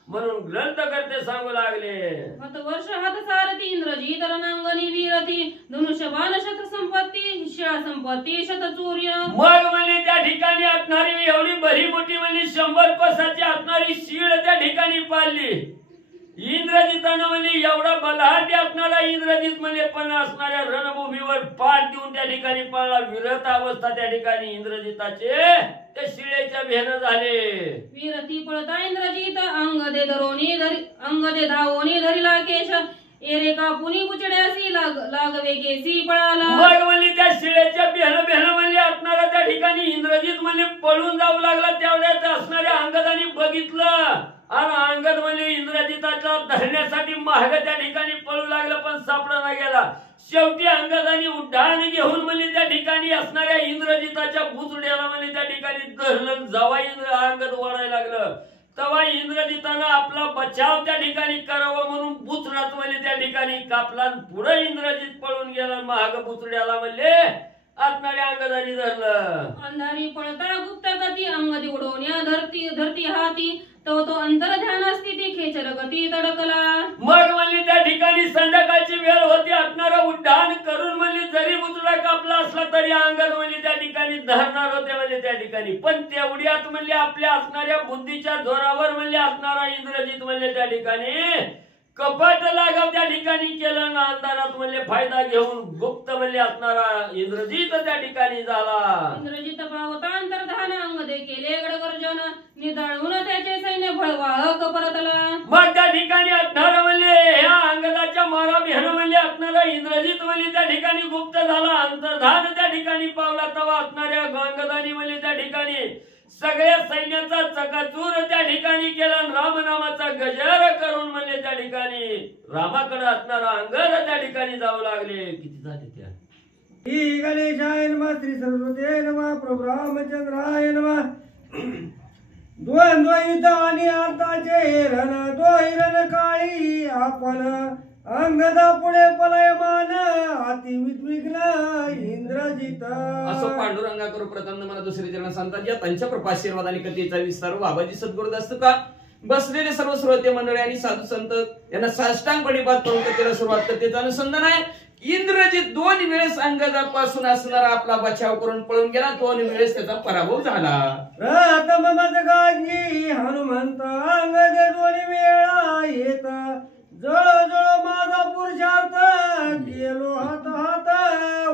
म्हणून ग्रंथकर्ते सांगू लागले वर्ष हात सारथी इंद्रजित रणांगणी वीरती धनुष्यबाण शस्त्र संपत्ती शिळा संपत्ती शतचूर्य. मग म्हणजे त्या ठिकाणी असणारी एवढी भरी मोठी म्हणजे 100 कोसाची असणारी शीळ त्या ठिकाणी पाळली. इंद्रजितानं म्हणजे एवढा बलहाटी असणारा इंद्रजित म्हणजे पण असणाऱ्या रणभूमीवर पाठ देऊन त्या ठिकाणी पळला. विरत अवस्था त्या ठिकाणी इंद्रजिताचे त्या शिळेच्या भेन झाले. वीरती पळता इंद्रजित अंगदे धावोनी धरिला केश एरेका पुनी बुचड्यासी लागवे गेसी पळाला. मग म्हणजे त्या शिळेच्या भेन म्हणजे असणारा त्या ठिकाणी इंद्रजित म्हणजे पळून जाऊ लागला. त्यावेळेस असणाऱ्या अंगदाने बघितलं आणि अंगद म्हणजे इंद्रजिताच्या धरण्यासाठी महाग त्या ठिकाणी पळू लागलं पण सापडा गेला. शेवटी अंगदाने उड्डाण घेऊन म्हणजे त्या ठिकाणी असणाऱ्या इंद्रजिताच्या बुचड्याला म्हणजे त्या ठिकाणी धरलं. जेव्हा अंगद ओढायला लागलं तेव्हा इंद्रजितानं आपला बचाव त्या ठिकाणी करावा म्हणून बुचडाच म्हणजे त्या ठिकाणी कापला. पुढे इंद्रजित पळून गेला. महाग बुचड्याला म्हणजे असणाऱ्या अंगदाने धरलं. अंधारी पळता गुप्त गती अंगदी उडवण्या धरती हाती तो अंतर्ध्यान स्थिती खेचर गती तडकला. मग म्हणजे त्या ठिकाणी संध्याकाळची वेळ होती. असणारा उड्डाण करून म्हणजे जरी बुचडा कापला असला तरी अंगद म्हणजे त्या ठिकाणी धरणार होते म्हणजे त्या ठिकाणी. पण तेवढ्यात म्हणजे आपल्या असणाऱ्या बुद्धीच्या जोरावर म्हणजे असणारा इंद्रजित म्हणजे त्या ठिकाणी कपाट लागाव त्या ठिकाणी केलं ना. अंधारात म्हणजे फायदा घेऊन गुप्त म्हणजे असणारा इंद्रजित त्या ठिकाणी झाला. इंद्रजित पावता अंतर्धान अंगदे केले गडगर्जन निदाळून त्याचे सैन्य भळवाहक परतला. मग त्या ठिकाणी असणारा म्हणजे ह्या अंगदाच्या मारा बिहान म्हणजे असणारा इंद्रजित म्हणजे त्या ठिकाणी गुप्त झाला. अंतर्धान त्या ठिकाणी पावला. तेव्हा असणाऱ्या अंगदानी म्हणजे त्या ठिकाणी सगळ्या सैन्याचा चकाचूर त्या ठिकाणी केला. रामनामाचा गजर करून म्हणजे त्या ठिकाणी रामाकडे असणारा अंगद त्या ठिकाणी जाऊ लागले. किती झाले त्या श्री गणेशाय नमः श्री सरस्वती नमः प्रभु रामचंद्राय नमः. द्वंद्व युद्ध आणि आताचे रण दोही रण काळी आपण अंगदा पुढे पलयमान अति विद्विग्न इंद्रजित. असो पांडुरंगा करू प्रथम मला दुसरे चरण सांगतात या त्यांच्या कृपाशीर्वाद आणि कथेचा विस्तार बाबाजी सद्गुरुदास का बसलेले सर्व श्रोते मंडळी आणि साधू संत यांना साष्टांग प्रणिपात करून कथेला सुरुवात कथेचं अनुसंधान आहे. इंद्रजित 2 वेळेस अंगदापासून असणारा आपला बचाव करून पळून गेला. 2 वेळेस त्याचा पराभव झाला. प्रथम मदगाजी हनुमंत अंगद 2 वेळा येत जळजळ माझा पुरुषार्थ गेलो हात हात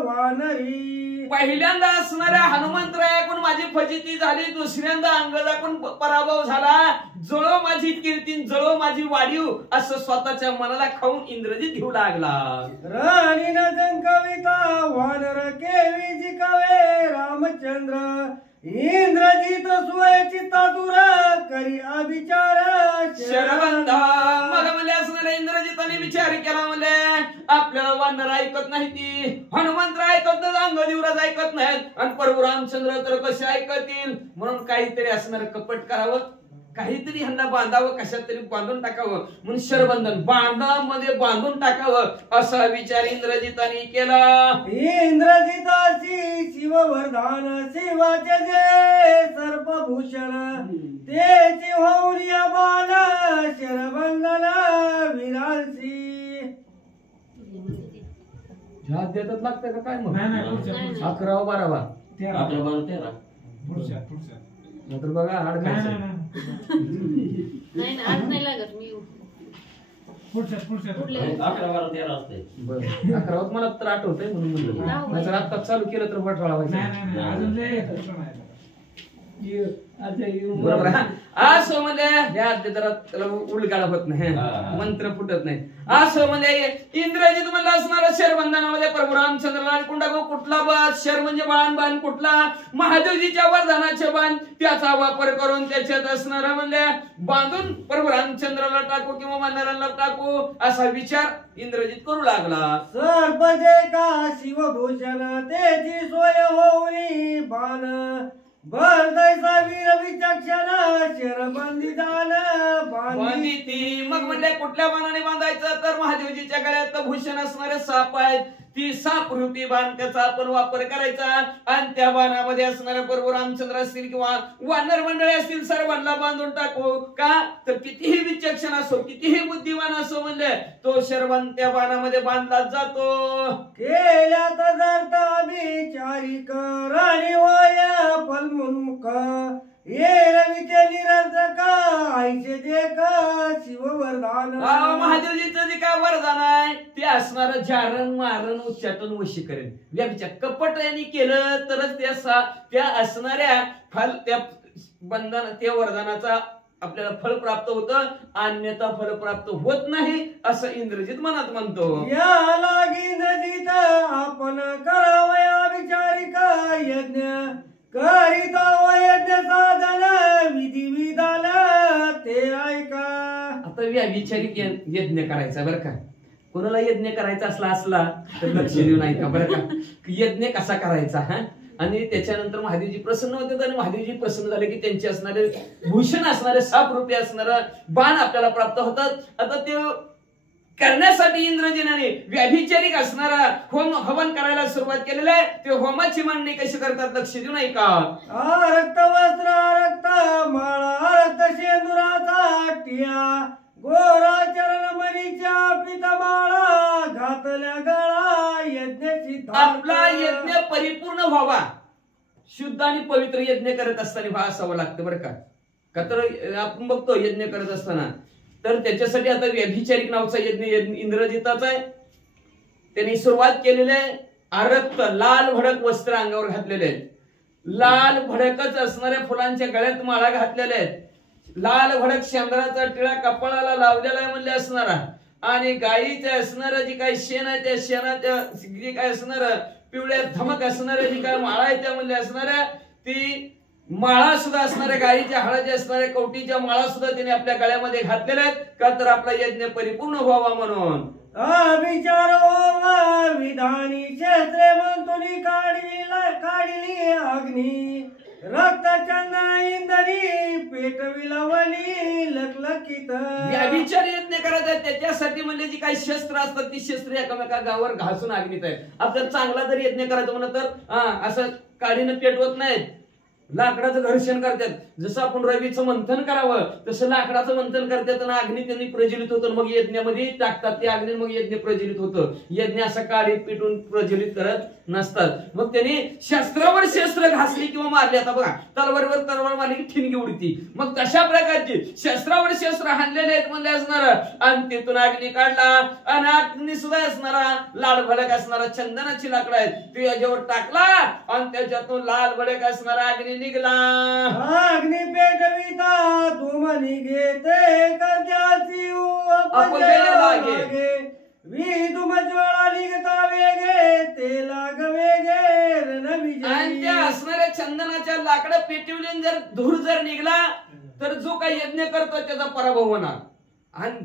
वानरी. पहिल्यांदा असणाऱ्या हनुमंतरायाकडून माझी फजिती झाली. दुसऱ्यांदा अंगदाकडून पराभव झाला. जळो माझी कीर्ती जळो माझी वाढीव असं स्वतःच्या मनाला खाऊन इंद्रजित घेऊ लागला. राणी न कविता वानर केवी जिकावे रामचंद्र इंद्रजित सोय चित्ता दूर करी अभिचार शरबंधा. मग म्हणले असणाऱ्या इंद्रजिताने विचार केला. म्हणले आपल्याला वानर ऐकत नाही ती हनुमंत ऐकत नाही अंग युवराज ऐकत नाहीत आणि प्रभू रामचंद्र तर कसे ऐकतील. म्हणून काहीतरी असणार कपट करावं काहीतरी ह्यांना बांधावं कशात तरी बांधून टाकावं म्हणून शरबंधन बांधामध्ये बांधून टाकावं असा विचार इंद्रजिताने केला. इंद्रजिताची शिववरदान शिवाचे जे सर्पभूषण तेची होऊन या बाण शरबंधन विरांसी. ह्या देतात लागतं का काय मग नाही, पुढच्या. 11 12 13. 11 12 13 पुढच्या. नंतर बघा हाड नाही, खायचं. नाही ना आज नाही लागत मी पुढच्या. पुढल्या. 11 12 13 असते. बरं 11 मला तर आठवतंय म्हणून म्हणलं. नाही. नाहीतर आता चालू केलं तर वटवाळा व्हायचा. नाही, अजून लय आहे, तसं नाही. बरोबर आहे. असं म्हणजे ह्या जरा त्याला उलगाडा होत नाही हा. मंत्र फुटत नाही. असं म्हणजे इंद्रजित म्हणलं असणार शरबंधनामध्ये प्रभू रामचंद्राला कुंडा कुठला बाण शर म्हणजे बाण कुठला महादेवजीच्या वरदानाचे बाण त्याचा वापर करून त्याच्यात असणार म्हणजे बांधून प्रभू रामचंद्राला टाकू किंवा वानराला टाकू असा विचार इंद्रजित करू लागला. सर्पजे का शिवभूषण तेची सोय होऊनी बाण बरदैसा वीर विचक्षण शरबंदी दान बांधी ती. मग म्हणले कुठल्या बाणाने बांधायचं तर महादेवजीच्या गळ्यात भूषण असणारे साप आहेत ती साप रूपी बाण त्याचा आपण वापर करायचा आणि त्या बाणामध्ये असणारे प्रभू रामचंद्र असतील किंवा वानर मंडळी असतील सर्वांना बांधून टाकू का तर कितीही विचक्षण असो कितीही बुद्धिवान असो म्हणले तो शरबंद त्या बाणामध्ये बांधला जातो. केल्या तदर्थ विचारिक राणी होय फलमुन्मुख ये रविचे निरंजक आईचे जे का शिववरदान. महादेवजीचं जे काय वरदान आहे ते असणार जारण मारण उच्चाटन वशी करेल. व्यभिचार कपट यांनी केलं तरच त्या असणाऱ्या फल त्या बंधन त्या वरदानाचा आपल्याला फल प्राप्त होतं अन्यथा फल प्राप्त होत नाही असं इंद्रजित मनात म्हणतो. या लागी इंद्रजित आपण करावया विचारिक यज्ञ करिता यज्ञ साधन विधी विधान ते ऐका. आता विचारिक यज्ञ करायचा बरं का कोणाला यज्ञ करायचा असला तर लक्ष देऊन ऐका बरं का यज्ञ कसा करायचा हा आणि त्याच्यानंतर महादेवजी प्रसन्न होते आणि महादेवजी प्रसन्न झाले की त्यांचे असणारे भूषण असणारे साप रूपी असणारं बाण आपल्याला प्राप्त होतात. आता ते करण्यासाठी इंद्रजिनाने व्याभिचारिक असणारा होम हवन करायला सुरुवात केलेला आहे. ते होमाची मांडणी कशी करतात लक्ष देऊ नाही का. रक्त वस्त्र रक्त माळा रक्त शेंदुराचा टिया गोरा चरण मणीच्या पितमाळा घातल्या गळा यज्ञ सिद्ध. आपला यज्ञ परिपूर्ण व्हावा शुद्ध आणि पवित्र यज्ञ करत असताना असावं लागतं बरं का तर आपण बघतो यज्ञ करत असताना तर त्याच्यासाठी आता व्यभिचारिक नावाचा यज्ञ इंद्रजिताचा आहे. त्यांनी सुरुवात केलेली आहे. आरक्त लाल भडक वस्त्र अंगावर घातलेले आहेत. लाल भडकच असणाऱ्या फुलांच्या गळ्यात माळा घातलेल्या आहेत. लाल भडक शेंदराचा टिळा कपाळाला लावलेला आहे म्हणले असणारा आणि गायीच्या असणारं जी काही शेण आहे त्या शेणाच्या जी काय असणार पिवळ्या धमक असणाऱ्या जी काय माळा आहे त्या म्हणले असणाऱ्या ती माळा सुद्धा असणाऱ्या गायीच्या हळाच्या असणाऱ्या कवटीच्या माळा सुद्धा त्याने आपल्या गळ्यामध्ये घातलेल्या आहेत का तर आपला यज्ञ परिपूर्ण व्हावा म्हणून. अभिचार विधानी क्षेत्रे मंतुनी काढली अग्नी रक्त चंदन इंद्री पेटविला वनी लखलखित. व्यभिचार यज्ञ करायचा त्याच्यासाठी म्हणजे जी काही शस्त्र असतात ती शस्त्र एकामेका गावावर घासून अग्नीत आहे. आपल्याला चांगला जर यज्ञ करायचं म्हणलं तर असं काढीनं पेटवत नाहीत लाकडाचं घर्षण करतात. जसं आपण रवीचं मंथन करावं तसं लाकडाचं मंथन करतात आणि अग्नी त्यांनी प्रज्वलित होतं. मग यज्ञामध्ये टाकतात ते अग्नी, मग यज्ञ प्रज्वलित होतं. यज्ञ असं काढीत पिटून प्रज्वलित करत नसतात. मग त्यांनी शस्त्रावर शस्त्र घासली किंवा मारली. आता बघा तलवारीवर तलवार मारली की ठिणगी उडती. मग तशा प्रकारची शस्त्रावर शस्त्र हाणलेले आहेत म्हणले असणार. आणि तिथून अग्नी काढला आणि अग्नी सुद्धा असणारा लाल भडक असणारा चंदनाची लाकडं आहेत ते याच्यावर टाकला आणि त्याच्यातून लाल भडक असणारा अग्नी निघला. अग्नि पेटविता तुमनी घेते कर्जाची अपजय लागे. तुम ज्वाळा निघता वेगे ते लाग वेगे रणविजयी. आणि त्या असणाऱ्या चंदनाच्या लाकडं पेटवले जर धूर जर निघला तर जो काही यज्ञ करतो त्याचा पराभव होणार. आणि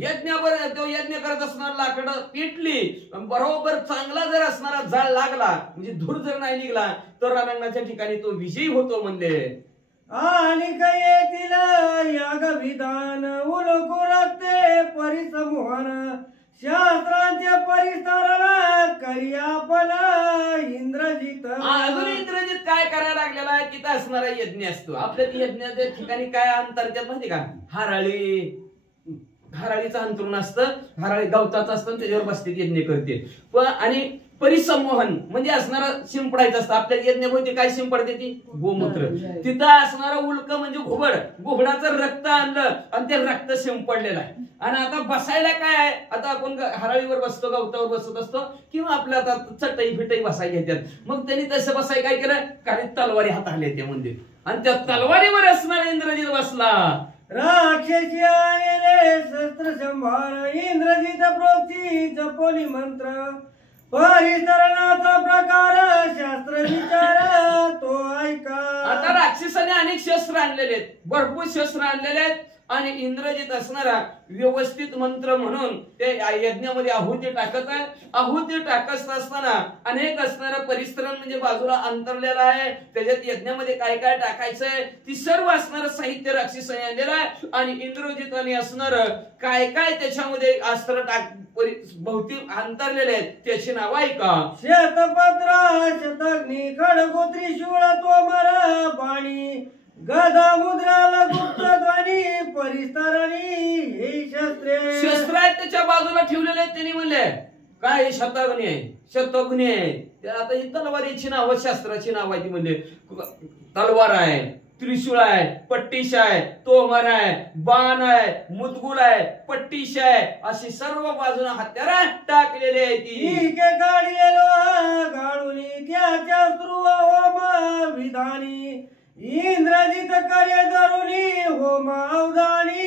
यज्ञावर तो यज्ञ करत असणारा लाकडं पेटली बरोबर चांगला जर असणारा जाळ लागला म्हणजे धूर जर नाही निघला तर रणांगणाच्या ठिकाणी तो विजयी होतो म्हणले. आणि येथील याग विधान उलकू रक्ते परिसमोहन शास्त्रांच्या परिसराला करी आपण इंद्रजित. अजून इंद्रजित काय करायला लागलेला आहे तिथं असणारा यज्ञ असतो. आपल्या यज्ञाच्या ठिकाणी काय अंतर्गत माहिती का, हराळीचं अंतरुण असतं, हराळी गवताचं असतं त्याच्यावर बसते यज्ञ करते. आणि परिसंमोहन म्हणजे असणारा शिंपडायचं असतं. आपल्या यज्ञामध्ये काय शिंपडते ती गोमूत्र. तिथं असणारा उल्क म्हणजे घुबड, घुबडाचं रक्त आणलं आणि ते रक्त शिंपडलेलं आहे. आणि आता बसायला काय आहे, आता आपण हराळीवर बसतो, गवतावर बसत असतो किंवा आपल्या आता चटई फिटई बसायला घेतात. मग त्यांनी तसं बसाय काय केलं, काही तलवारी हाताळल्या त्या मंदिर आणि त्या तलवारीवर असणारा इंद्रजित बसला. राक्षसी आलेले शस्त्र संभार इंद्रजित प्रोक्ती जपोनी मंत्र परिसरणाचा प्रकार शास्त्र विचार तो ऐका. आता राक्षसाने अनेक शस्त्र आणलेले आहेत, भरपूर शस्त्र आणलेले आहेत आणि इंद्रजित असणारा व्यवस्थित मंत्र म्हणून ते यज्ञामध्ये आहुती टाकत आहे. आहुती टाकत असताना अनेक असणारा परिसरण म्हणजे बाजूला अंतरलेला आहे. त्याच्यात यज्ञामध्ये काय काय टाकायचंय ती सर्व असणारं साहित्य राक्षसाने आणलेलं आहे. आणि इंद्रजिताने असणार काय काय त्याच्यामध्ये अस्त्र भोवती अंतरलेले आहेत त्याची नाव ऐका. शतपत्र शतग्नी खडगो त्रिशूळ तोमर बाणी गदा मुद्राला गुप्त ध्वनी परिसरणी हे शस्त्रे. शस्त्र आहेत त्याच्या बाजूला ठेवलेले आहेत. त्यांनी म्हणले काय हे शतग्नी आहे, शतग्नी आहे. आता ही तलवारीची नाव शास्त्राची नाव आहे ती म्हणजे तलवार आहे, त्रिशूळ आहे, पट्टीश आहे, तोमर आहे, बाण आहे, मुदगुल आहे, पट्टीश आहे, अशी सर्व बाजूला हत्यार टाकलेले आहे. ती काढलेलो गाळूनी त्याच्या होम विधानी इंद्रजित कार्य धरुनी होम अवधानी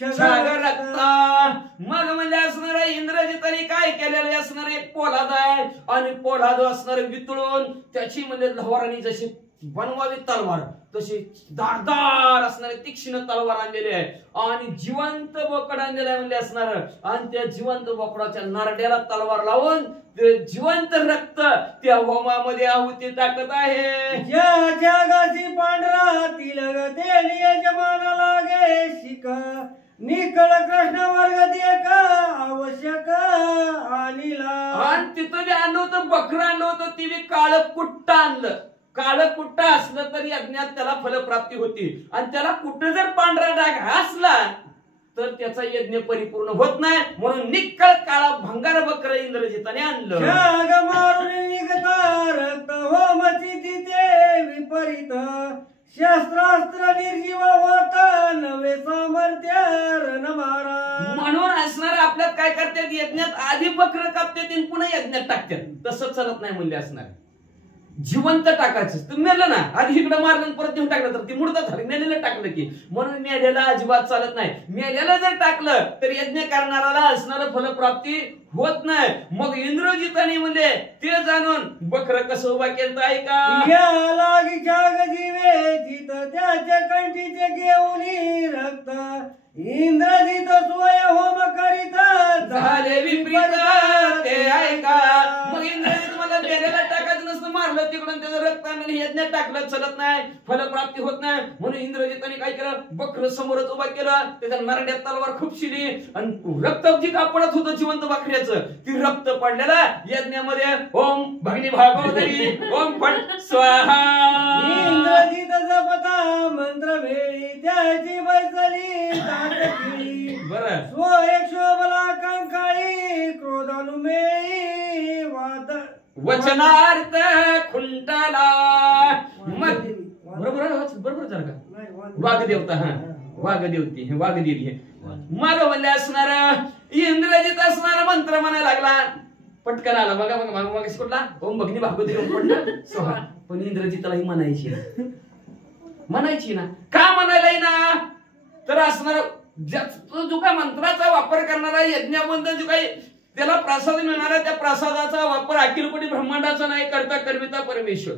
रक्ता. मग म्हणजे असणार इंद्रजिताने काय केलेले असणार एक पोलाद आहे आणि पोलाद असणार वितळून त्याची म्हणजे लवारांनी जशी बनवावी तलवार तशी धारदार असणारे तीक्ष्ण तलवार आणलेली आहे आणि जिवंत बोकड आणलेलं आहे म्हणजे असणार. आणि त्या जिवंत बोकडाच्या नारड्याला तलवार लावून ते जिवंत रक्त त्या होमामध्ये आहुती टाकत आहे. ज्या गाची पांढरा तिलग तेली यजमाना लागे शिक निकळ कृष्ण वर्ग देक आवश्यक आणला. आणि तिथं जे आणलं होतं बकरं आणलं होतं ती बी काळ कुट्ट आणलं. काळं कुट्ट असलं तरी यज्ञात त्याला फलप्राप्ती होती आणि त्याला कुठं जर पांढरा डाग असला तर त्याचा यज्ञ परिपूर्ण होत नाही. म्हणून निक्कळ काळा भंगार बकर इंद्रजिताने आणलं. शाग मारून निघता रक्त होमची तिथे विपरीत शस्त्रास्त्र निर्जीव होत नवे सामर्थ्य रणमारा. म्हणून असणार आपल्यात काय करतात यज्ञात आधी बकर कापतात पुन्हा यज्ञात टाकतात. तसं चालत नाही म्हणले असणार. जिवंत टाकायचं तर मेलं ना आधी इकडे मारलं परत नेऊन टाकलं तर ती मुर्दा झाली. मेलेलं टाकलं की म्हणून मेल्याला अजिबात चालत नाही. मेल्याला जर टाकलं तर यज्ञ करणाऱ्याला असणारं फलप्राप्ती होत नाही. मग इंद्रजिताने म्हणजे ते जाणून बकर कसं उभा केलं ऐका. या लागीच्या गजीवे जित त्याच्या कंठीचे घेऊन रक्त इंद्रजित सोय होम करीत झाले विपरीत ते ऐका. मग इंद्रजित मला मेल्याला टाकायचं नसतं मारलं तिकडून त्याचं रक्तानं म्हणून यज्ञात टाकलं चलत नाही, फलप्राप्ती होत नाही. म्हणून इंद्रजिताने काय केलं, बकर समोरच उभा केलं, त्याच्या नरड्यात तलवार खुपशिली आणि रक्त जी का पडत होतं जिवंत बकऱ्याचं, ती रक्त पडलेलं यज्ञामध्ये ओम भगनी भागवतरी ओम फट स्वाहा. इंद्रजित जपता मंत्र वेळी त्याची बैसली ताटकी. बरं स्व एक शोभला कंकाळी क्रोधानुमेळी वाद वचनार्थ खुंटाला. मग बरोबर झालं का? वाघदेवता, हा वाघदेवती, हे वाघदेवी हे मग म्हणले असणार इंद्रजित असणारा मंत्र म्हणायला लागला, पटकन आला बघा बघा मग कुठला ओम भगनी भागवतरी ओम पडलं सोहा. पण इंद्रजितालाही म्हणायची ना का म्हणायला ना, तर असणार जो काय मंत्राचा वापर करणारा यज्ञाबंध जो काही त्याला प्रसाद मिळणार आहे, त्या प्रसादाचा वापर अखिल कोटी ब्रह्मांडाचा नाही करता करविता परमेश्वर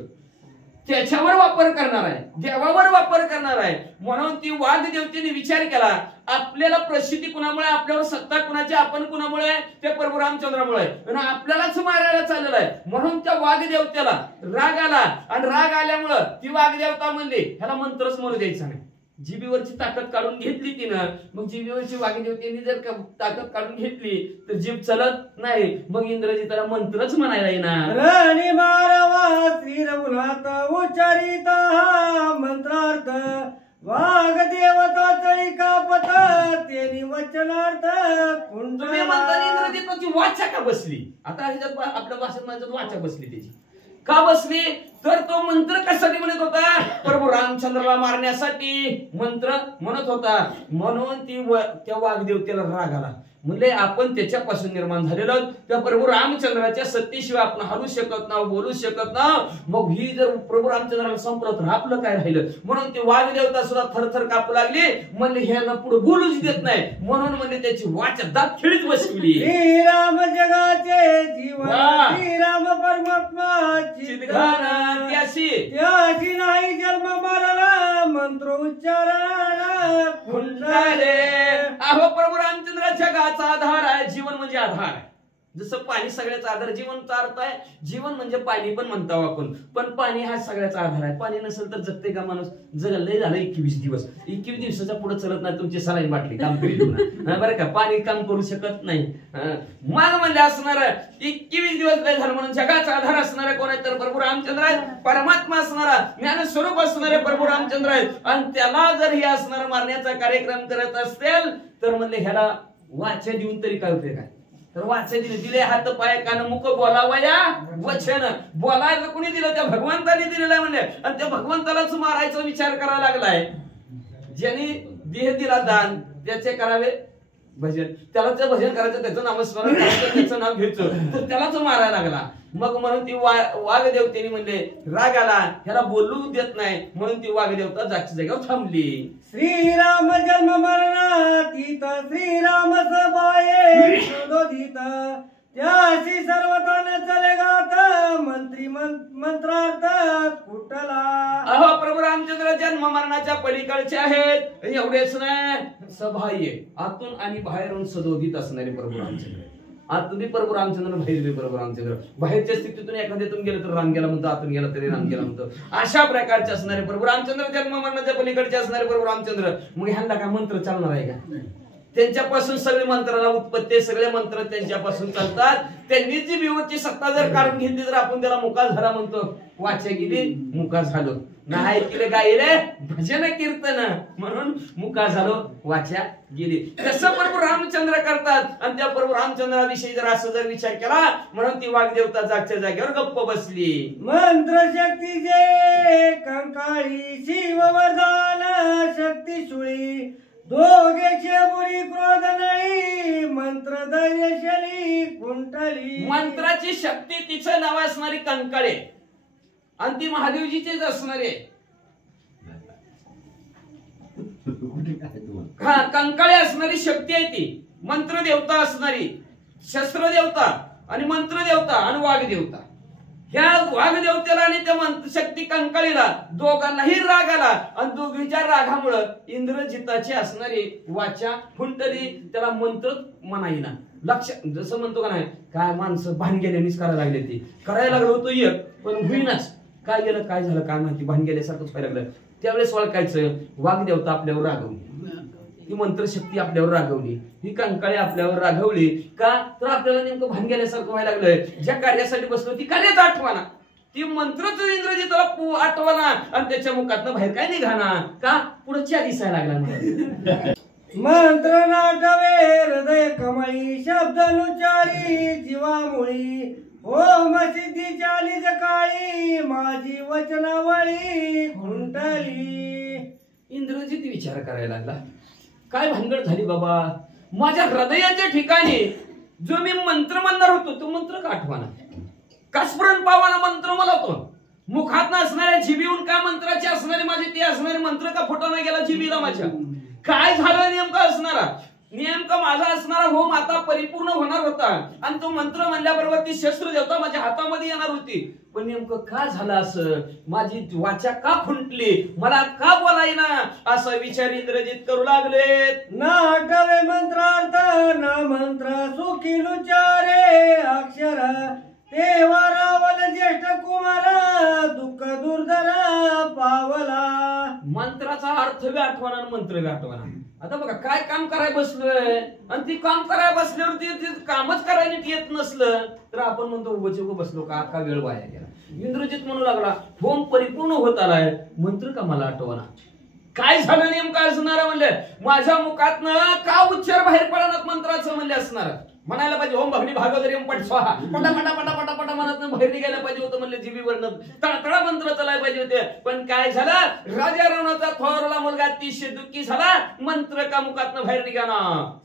त्याच्यावर वापर करणार आहे, देवावर वापर करणार आहे. म्हणून ती वाघदेवतेने विचार केला, आपल्याला प्रसिद्धी कुणामुळे, आपल्यावर सत्ता कुणाची, आपण कुणामुळे, ते प्रभू रामचंद्रामुळे, आणि आपल्यालाच मारायला चाललेलं आहे. म्हणून त्या वाघदेवतेला राग आला आणि राग आल्यामुळं ती वाघदेवता म्हणली ह्याला मंत्रच म्हणू द्यायचा नाही. जिभेवरची ताकद काढून घेतली तिनं. मग जिभेवरची वाघदेवतेने जर ताकद काढून घेतली तर जीभ चलत नाही. मग इंद्रजिताला मंत्रच म्हणायला येणार. रणी मारवा श्री रघुनाथ उच्चारिता मंत्रार्थ वाघ देवता तळी कापत तेनी वचनार्थ तुम्ही म्हणता इंद्रजिताची वाचा का बसली? आता ह्याच्यात आपल्या भाषेत म्हणतात वाचा बसली. त्याची का बसली? तर तो मंत्र कशासाठी म्हणत होता? प्रभू रामचंद्राला मारण्यासाठी मंत्र म्हणत होता. म्हणून ती त्या वाघदेवतेला राग आला. म्हणजे आपण त्याच्यापासून निर्माण झालेलो, त्या प्रभू रामचंद्राच्या सत्तेशिवाय आपण हलू शकत ना, बोलू शकत ना. मग ही जर प्रभू रामचंद्राला संपलं तर आपलं काय राहिलं? म्हणून ती वाघदेवता सुद्धा थरथर कापू लागली. म्हणजे ह्याला पुढे बोलूच देत नाही. म्हणून म्हणजे त्याची वाचा दात खिळीत बसवली. श्रीराम जगाचे जीवन श्रीराम परमात्मा चिदघान त्याची नाही जन्म मरण मंत्र उच्चारण खुंटाले. अहो प्रभू रामचंद्र जगाचा आधार आहे. जीवन म्हणजे आधार आहे. जसं पाणी सगळ्याचा आधार, जीवनचा अर्थ आहे जीवन म्हणजे पाणी पण म्हणतो आपण. पण पाणी हा सगळ्याचा आधार आहे. पाणी नसेल तर जगते का माणूस? जगलंय झालं 21 दिवस. 21 दिवसाच्या पुढे चलत नाही. तुमची सलाईन बाटली काम करीत बरं का? पाणी काम करू शकत नाही. मग म्हणजे असणार 21 दिवस लय झालं म्हणून जगाचा आधार असणारे कोण आहे? तर प्रभू रामचंद्र आहे. परमात्मा असणारा ज्ञान स्वरूप असणारे प्रभू रामचंद्र आहेत. आणि त्याला जर हे असणार मारण्याचा कार्यक्रम करत असेल तर म्हणले ह्याला वाचा देऊन तरी काय उपयोग आहे? तर वाचा दिले हात पाय कान मुख बोलावया वचन. बोलायला कोणी दिलं? त्या भगवंताने दिलेलं आहे म्हणले. आणि त्या भगवंतालाच मारायचा विचार करायला लागलाय. ज्यांनी देह दिला दान त्याचे करावे भजन. त्याला ते भजन करायचं, त्याचं नामस्मरण करायचं, त्याचं नाव घ्यायचं, तर त्यालाच मारायला लागला. मग म्हणून ती वाघदेवतेने म्हणले राग आला, ह्याला बोलू देत नाही. म्हणून ती वाघदेवता जागच्या जागेवर थांबली. श्रीराम जन्म मरणातीत श्रीराम सभाये शोधोदित त्याशी सर्वतान चले गात मंत्री मंत्रार्थ कुठला. अहो प्रभू रामचंद्र जन्म मरणाच्या पलीकडचे आहेत. एवढेच नाही, सभाये आतून आणि बाहेरून सदोदित असणारे प्रभू रामचंद्र. आतून प्रभू रामचंद्र, बाहेर प्रभू रामचंद्र. बाहेरच्या स्थितीतून एखाद्यातून गेलं तर राम गेला म्हणतो, आतून गेला तरी राम गेला म्हणतो. अशा प्रकारचे असणारे प्रभू रामचंद्र, जन्म मरणाच्या पलीकडचे असणारे प्रभू रामचंद्र. मग ह्यांना काय मंत्र चालणार आहे का? त्यांच्यापासून सगळे मंत्राला उत्पत्ती, सगळे मंत्र त्यांच्यापासून चालतात. त्यांनी जी विवरची सत्ता जर काढून घेतली तर आपण त्याला मुका झाला म्हणतो. वाचा गेली मुका झालो, नाही केले गायले भजन कीर्तन, म्हणून मुका झालो वाचा गेली. तसं प्रभू रामचंद्र करतात. आणि त्या प्रभू रामचंद्राविषयी जर असं जर विचार केला, म्हणून ती वाघदेवता जागच्या जागेवर गप्प बसली. मंत्र शक्तीचे कंकाळी शिववरदान शक्ती सुळी दोघे शेबुरी क्रोध नळी मंत्र दैर्यशली कुंटली. मंत्राची शक्ती तिचं नाव असणारी कंकाळे आणि ती महादेवजीचीच असणारे. हा कंकाळे असणारी शक्ती आहे ती. मंत्र देवता असणारी, शस्त्र देवता आणि मंत्र देवता आणि वाघ देवता. ह्या वाघदेवतेला आणि त्या शक्ती कंकाळीला दोघांनाही राग आला. आणि दोघीच्या रागामुळं इंद्रजिताची असणारी वाचा खुंटली. त्याला मंत्र म्हणाईना. लक्ष जसं म्हणतो का नाही, काय माणसं भान गेल्यानेच करायला लागले. ते करायला लागलो होतो एक पण होईनाच. काय गेलं काय झालं काय माहिती भान गेल्यासारखंच व्हायला लागलं. त्यावेळेस ओळखायचं वाघदेवता आपल्यावर रागवली, ही मंत्रशक्ती आपल्यावर रागवली, ही कंकाळी आपल्यावर रागवली का तर आपल्याला नेमकं भान गेल्यासारखं व्हायला लागलंय. ज्या कार्यासाठी बसलो ती कार्यच आठवाना, ती मंत्रच इंद्रजिताला आठवाना आणि त्याच्या मुखातनं बाहेर काय निघाना का पुढच्या दिसायला लागला. मंत्र नाटवे हृदय कमळी शब्दनुचारी जीवामुळी ओम सिद्धीच्या निज काळी माझी वचनावळी खुंटली. इंद्रजित विचार करायला लागला, काय भानगड झाली बाबा, माझ्या हृदयाच्या ठिकाणी जो मी मंत्र म्हणणार होतो तो मंत्र का आठवाना, कास्फुरण पावाना मंत्र मला तो मुखात असणाऱ्या जिबीहून काय मंत्राचे असणारे माझे ते असणारे मंत्र का फुटाना गेला जिबीला माझ्या. काय झालं नेमकं असणारा, नेमका माझा असणारा होम आता परिपूर्ण होणार होता आणि तो मंत्र म्हणल्याबरोबर ती शस्त्र देवता माझ्या हातामध्ये येणार होती. पण नेमकं का झालं असं, माझी वाचा का खुंटली, मला का बोलायना, असा विचार इंद्रजित करू लागले. नाटवे मंत्रार्थ ना मंत्र सुखीनुचारे अक्षर तेव्हा रावल ज्येष्ठ कुमार दुःख दुर्धर पावला. मंत्राचा अर्थ बी आठवणा आणि मंत्र बी आठवणा. आता बघा काय काम करायला बसलोय आणि ती काम करायला बसल्यावरती कामच करायला येत नसलं तर आपण म्हणतो उभं उभं बसलो का, अख्खा वेळ वाया गेला. इंद्रजित म्हणू लागला होम परिपूर्ण होत आलाय, मंत्र का मला आठवणा, काय झालं नेमकं असणार म्हणले, माझ्या मुखातनं का उच्चार बाहेर पडणार मंत्राचं म्हणले असणार. म्हणायला पाहिजे ओम भगणी भागवत ओम पट स्वाहा पटा पटा पटा पटा पटा म्हणत बाहेर निघायला पाहिजे होतं म्हणले, जीबीवरनं तळतळा मंत्र चालायला पाहिजे होते. पण काय झालं, राजा रावणाचा थोरला मुलगा अतिशय दुःखी झाला, मंत्र का मुखातनं बाहेर निघाना.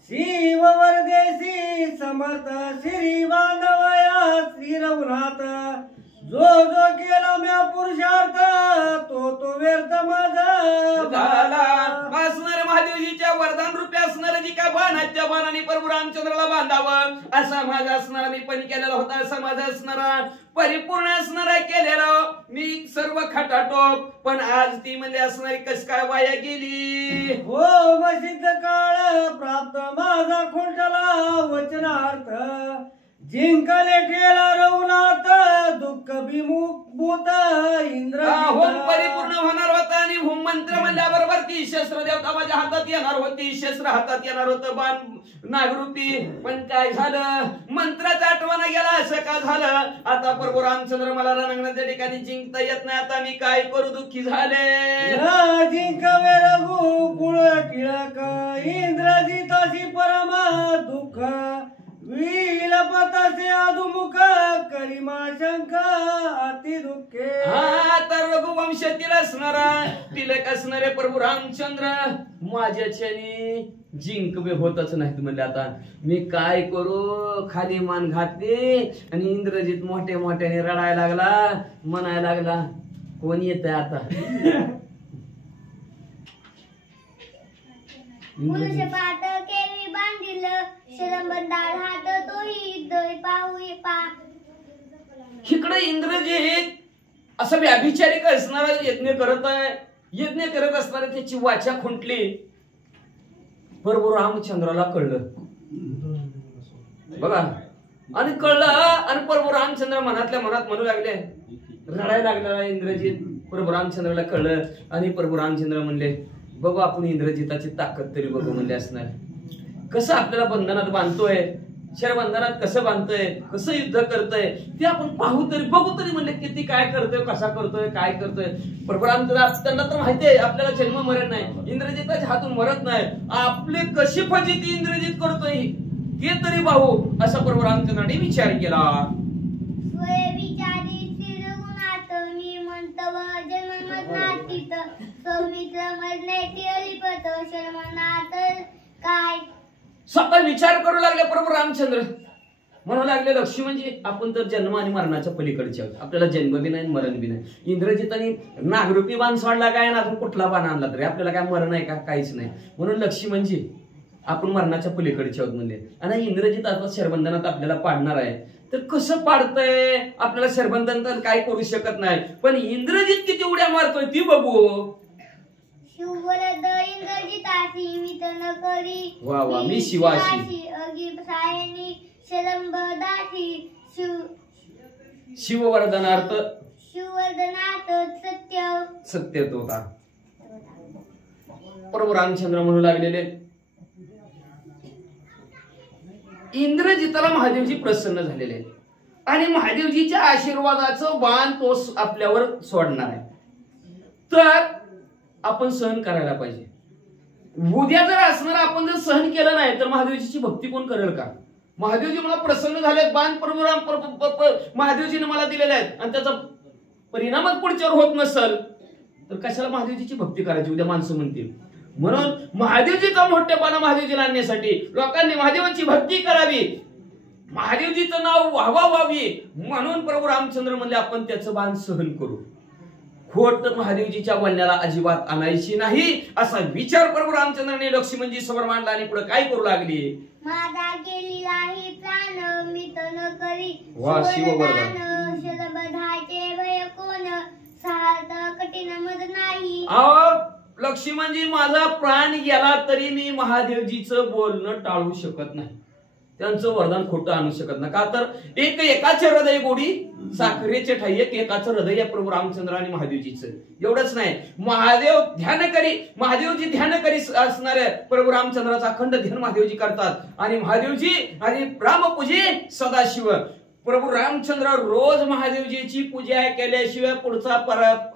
शिव वरदेसी समर्थ श्री बांधवया श्री रघुनाथ जो जो केला म्या पुरुषार्थ तो तो व्यर्थ माझा झाला. असणाऱ्या महादेवजीच्या वरदान रूपी असणारं जी काय बाण आहे त्या बाणाने प्रभू रामचंद्राला बांधावं असा माझा असणारा मी पण केलेला होता, असा माझा असणारा परिपूर्ण असणारा केलेला मी सर्व खटाटोप. पण आज ती म्हणजे असणारी कस काय वाया गेली. हो मसिद्ध काळ प्राप्त माझा खुंटला वचनार्थ जिंकले ठेला रघुनाथ दुःख विमुक्त इंद्र. होम परिपूर्ण होणार होता आणि होम मंत्र म्हणल्याबरोबर ती शस्त्र देवता माझ्या हातात येणार होती, शस्त्र हातात येणार होतं बाण नागरूपी. पण काय झालं, मंत्राचा आठवणा गेला. असं का झालं, आता प्रभू रामचंद्र मला रणांगणाच्या ठिकाणी जिंकता येत नाही, आता मी काय करू, दुःखी झाले. जिंकवे रघु कुळ टिळक इंद्रजिताशी परम दुःख विलपताचे अधुमुख करिमा शंख अति दुःखे. हा तर रघुवंशातील असणारा तिलक असणारे प्रभू रामचंद्र माझ्याच्याने जिंकवे होतच नाहीत म्हणले. आता मी काय करू, खाली मान घातली आणि इंद्रजित मोठ्या मोठ्याने रडायला लागला, म्हणायला लागला कोण येत आहे आता. केली बांधिल शरंबंदार हात तोही पाहू पा. इकडे इंद्रजित असं व्याभिचारिक असणारा यज्ञ करत आहे, यज्ञ करत असणारा त्याची वाचा खुंटली. बरोबर रामचंद्राला कळलं बघा, आणि कळलं आणि प्रभू रामचंद्र मनातल्या मनात म्हणू लागले, रडायला लागला इंद्रजित. प्रभू रामचंद्राला कळलं आणि प्रभू रामचंद्र म्हणले बघू आपण इंद्रजिताची ताकद तरी बघू म्हणले असणार. कसं आपल्याला बंधनात बांधतोय, शरबंधनात कसं बांधतोय, कसं युद्ध करतोय ते आपण पाहू तरी बघू तरी म्हणले, किती काय करतोय, कसा करतोय, काय करतोय. प्रभू रामचंद्र त्यांना तर माहितीये आपल्याला जन्म मरण नाही, इंद्रजिताच्या हातून मरत नाही, आपले कशी फजिती इंद्रजित करतोय हे तरी पाहू असा प्रभू रामचंद्राने विचार केला. मी म्हणतव जन्मनातीत सौमित्र मरण्याची अलिपत शर्मनाथ काय. स्वतः विचार करू लागले प्रभू रामचंद्र. म्हणू लागले लक्ष्मी म्हणजे आपण तर जन्म आणि मरणाच्या पलीकडचे आहोत, आपल्याला जन्म बी नाही मरण बी नाही. इंद्रजिताने नागरूपी बाण सोडला काय ना अजून कुठला बाण आणला तरी आपल्याला काय मरण आहे का, काहीच नाही. म्हणून लक्ष्मी म्हणजे आपण मरणाच्या पलीकडचे आहोत म्हणले. आणि इंद्रजित आता शरबंधनात आपल्याला पाडणार आहे, तर कसं पाडतंय, आपल्याला शरबंधन तर काय करू शकत नाही, पण इंद्रजित किती उड्या मारतोय ती बघू. शिववरद इंद्रजितासी मित न करी वा वा मी शिवाशी अगिसायनी शरंबदासी शिववर्धनार्थ शिववर्धनार्थ सत्य तो होता. प्रभू रामचंद्र म्हणू लागलेले, इंद्रजिताला महादेवजी प्रसन्न झालेले आणि महादेवजीच्या आशीर्वादाचं बाण तो आपल्यावर सोडणार आहे. तर आपण सहन करायला पाहिजे. उद्या जर असणार आपण जर सहन केलं नाही तर महादेवजीची भक्ती कोण करेल का? महादेवजी मला प्रसन्न झालेत, बाण महादेवजीने मला दिलेले आहेत आणि त्याचा परिणामच पुढच्यावर होत नसेल तर कशाला महादेवजीची भक्ती करायची उद्या माणसं म्हणतील. म्हणून महादेवजीचा मोठेपणा महादेवजीला आणण्यासाठी लोकांनी महादेवाची भक्ती करावी, महादेवजीचं नाव व्हावी म्हणून प्रभू रामचंद्र म्हणले आपण त्याचं बाण सहन करू. खोट महादेवजीच्या बोलण्याला अजिबात आणायची नाही असा विचार प्रभू रामचंद्राने लक्ष्मणजी समोर मांडला आणि पुढे काय करू लागली. माझा केलेला ही प्राण मी न करी वा शिववरदान. शरबधाचे भय कोण सार्थ कठीण मद नाही. लक्ष्मणजी माझा प्राण गेला तरी मी महादेवजीचं बोलणं टाळू शकत नाही, त्यांचं वरदान खोटं आणू शकत नाही. का तर एकाचे हृदय गोडी साखरेचे ठाई एकाचं हृदय आहे प्रभू रामचंद्र आणि महादेवजीचं. एवढंच नाही, महादेवजी ध्यान करी असणारे प्रभू रामचंद्राचा अखंड ध्यान महादेवजी करतात आणि महादेवजी आणि रामपूजी सदाशिव. प्रभू रामचंद्र रोज महादेवजीची पूजा केल्याशिवाय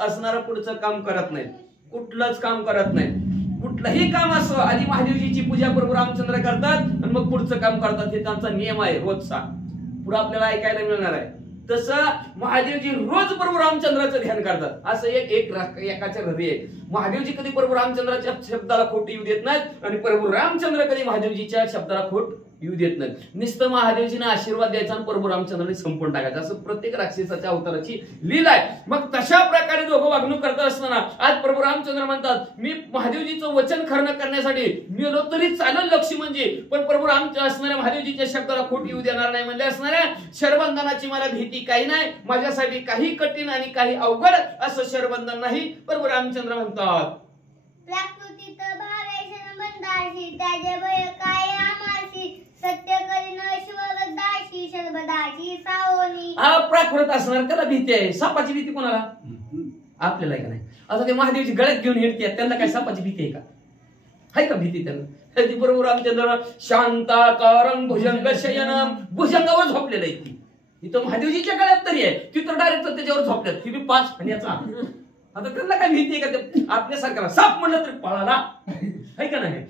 असणारं पुढचं काम करत नाहीत, कुठलंच काम करत नाही. कुठलंही काम असो आधी महादेवजीची पूजा प्रभू रामचंद्र करतात आणि मग पुढचं काम करतात. हे त्यांचा नियम आहे रोजचा, पुढे आपल्याला ऐकायला मिळणार आहे. तसं महादेवजी रोज प्रभू रामचंद्राचं ध्यान करतात. असं एकाचे हृदय आहे. महादेवजी कधी प्रभू रामचंद्राच्या शब्दाला खोट येऊ देत नाहीत आणि प्रभू रामचंद्र कधी महादेवजीच्या शब्दाला खोट येऊ देत नाहीत. नुसतं महादेवजीने आशीर्वाद द्यायचा आणि प्रभू रामचंद्राने संपून टाकायचं, असं प्रत्येक राक्षसाच्या अवताराची लीला आहे. मग तशा प्रकारे दोघं वागणूक करत असताना आज प्रभू रामचंद्र म्हणतात मी महादेवजीचं वचन खरं करण्यासाठी मेलो तरी चालेल लक्ष्मणजी, पण प्रभू रामचंद्र असणाऱ्या महादेवजीच्या शब्दाला खोट येऊ देणार नाही. म्हणजे असणाऱ्या शरबंधनाची मला भीती काही नाही, माझ्यासाठी काही कठीण आणि काही अवघड असं शरबंधन नाही. प्रभू रामचंद्र म्हणतात प्राकृतिक भावे शरबंधाशी त्याचे भय काय आमाशी सत्य करीन शिवदाशी शरबदाशी सावनी. प्राकृत असणार त्याला भीती आहे. सापाची भीती कोणाला? आपल्याला का नाही. आता ते महादेवची गळ्यात घेऊन हिंडतात, त्यांना काय सापाची भीती आहे का? आहे का भीती त्यांना? प्रभू रामचंद्र शांताकारं भुजंग शयनम, भुजंगावर झोपलेलं आहे. ती इथं महादेवजीच्या गळ्यात तरी आहे, तिथं डायरेक्ट त्याच्यावर झोपल्यात. ती बी 5 फण्याचा. आता त्यांना काय भीती आहे का? ते आपल्यासारख्याला साप म्हणलं तरी पळाला आहे का नाही?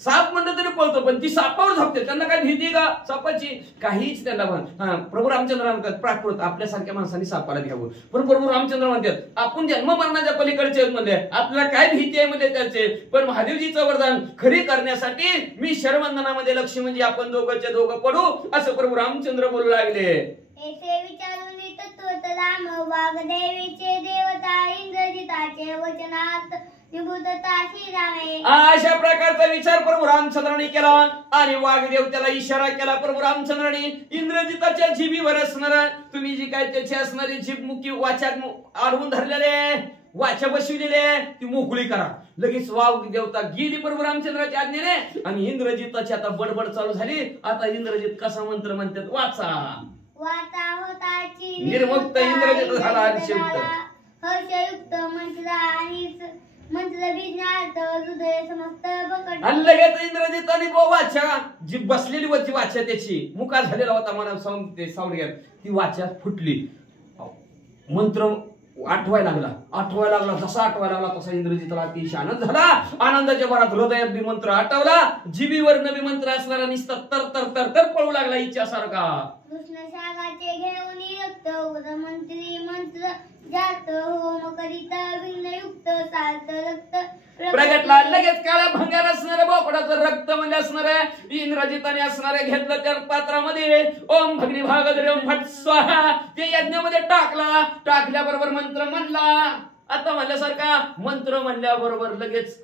साप म्हणलं तरी पळतो, पण ती सापावर झोपते. त्यांना काय भीती का सापाची? काहीच त्यांना. प्रभू रामचंद्र म्हणतात प्राकृत आपल्यासारख्या माणसांनी सापाला घ्यावं. पण प्रभू रामचंद्र म्हणतात आपण जन्म मरणाच्या पलीकडचे म्हणजे आपल्याला काय भीती आहे म्हणजे त्याचे. पण महादेवजीचं वरदान खरी करण्यासाठी मी शरबंधनामध्ये लक्ष्मणजी आपण दोघं पडू असं प्रभू रामचंद्र बोलू लागले. येथे विचारून तत्वत राम वागदेवीचे देवता इंद्रजिताचे वचनात निबुद्धता श्रीरामे. अशा प्रकारचा विचार प्रभू रामचंद्राने केला आणि वाघदेव त्याला इशारा केला. प्रभू रामचंद्राने इंद्रजिताच्या जिभीवर असणार तुम्ही जी काय त्याची असणारी जीभ मुखी वाचा अडवून धरलेले वाचा बसविलेले ती मोकळी करा. लगेच वाघ देवता गेली प्रभू रामचंद्राच्या आज्ञेने आणि इंद्रजिताची आता बडबड चालू झाली. आता इंद्रजित कसा मंत्र म्हणतात वाचा. वाता होताची निर्मुक्त इंद्रजित झाला अनिशुद्ध. हर्षयुक्त मंत्र आणि मंत्र विज्ञात हृदय समस्त बकट. आणि लगेच इंद्रजिताने वाचा जी बसलेली होती वाचा त्याची मुका झालेला होता मला साऊंड घ्या ती वाचा फुटली. मंत्र आठवायला लागला. जसा आठवायला लागला तसा इंद्रजिताला अतिशय आनंद झाला. आनंदाच्या भरात हृदयात बी मंत्र आठवला. जिबीवर नवी मंत्र असणारा निस्ता तर तर तर तर पळू लागला इच्छासारखा. कृष्ण शागाचे घेऊन रक्त उद मंत्री मंत्र जात होम करीत विघ्नयुक्त सार्थ रक्त प्रगटला. लगेच काळ्या भंगार असणाऱ्या बोकडाचं रक्त म्हणजे असणाऱ्या इंद्रजिताने असणाऱ्या घेतलं त्या पात्रामध्ये ओम भगनी भागधरे ओम फट स्वाहा ते यज्ञामध्ये टाकल्याबरोबर मंत्र म्हणला. आता म्हणल्यासारखा मंत्र म्हणल्याबरोबर लगेच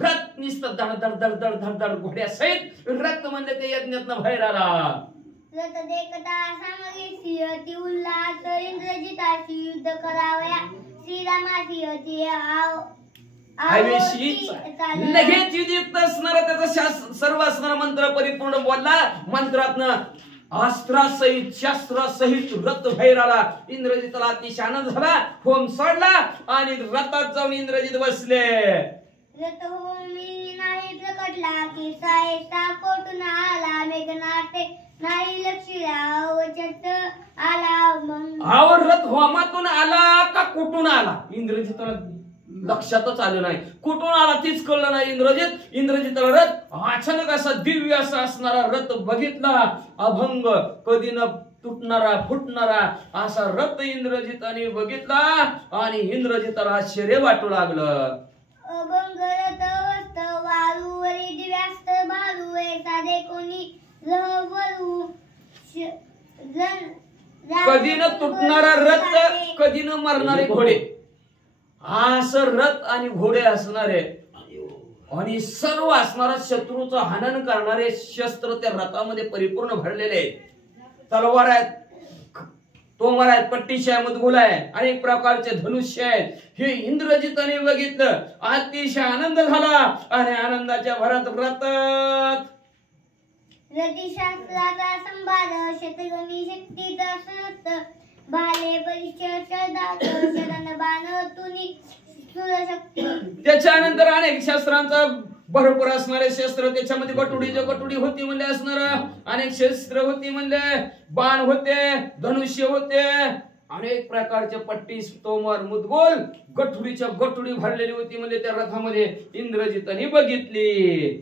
रथ निसत धड धड धड धड धड धड घोड्या सहित रक्त म्हणजे ते यज्ञातनं बाहेर आला. रथ देखता सामगेशी अति उल्हास इंद्रजिताशी युद्ध करावया श्रीरामाशी अति हवेशीच लगेच युक्त असणारा त्याचा सर्व असणारा मंत्र परिपूर्ण बोलला. मंत्रातनं अस्त्रासहित शस्त्रासहित रथ बाहेर आला. इंद्रजिताला अतिशय आनंद झाला. होम सोडला आणि रथात जाऊन इंद्रजित बसले. रथ होमी नाही प्रकटला की सायसा कोटून आला मेघनाटे नाही लक्षिला वचत आला मग हा रथ होमातून आला का कुठून आला इंद्रजिताला लक्षातच आलं नाही. कुठून आला तीच कळलं नाही. इंद्रजिताला रथ अचानक असा दिव्य असा असणारा रथ बघितला. अभंग कधी न तुटणारा फुटणारा असा रथ इंद्रजिताने बघितला आणि इंद्रजिताला आश्चर्य वाटू लागलं. अभंग रथ वस्त वारूवरी दिव्यास्त भारू साधे कोणी लहवरू कधी न तुटणारा रथ कधी न मरणारे घोडे असं रथ आणि घोडे असणारे आणि सर्व असणारा शत्रूचं हनन करणारे शस्त्र त्या रथामध्ये परिपूर्ण भरलेले आहेत. तलवार आहेत, तोमर आहेत, पट्टीशी आहे, मुदगुल आहे, अनेक प्रकारचे धनुष्य आहेत. हे इंद्रजिताने बघितलं. अतिशय आनंद झाला आणि आनंदाच्या भरात रथात रतिशास्त्राचा संभार शतगणी शक्तीचा सहस्त भाले परिचदात शरण बाण तुनी सुरशक्ती. त्याच्यानंतर अनेक शस्त्रांचा भरपूर असणारे शस्त्र त्याच्यामध्ये गटुडी होती म्हणले असणार. अनेक शस्त्र होती म्हणले, बाण होते, धनुष्य होते, अनेक प्रकारचे पट्टी तोमर मुदगोल गठुडीच्या गटुडी भरलेली होती म्हणजे त्या रथामध्ये इंद्रजिताने बघितली.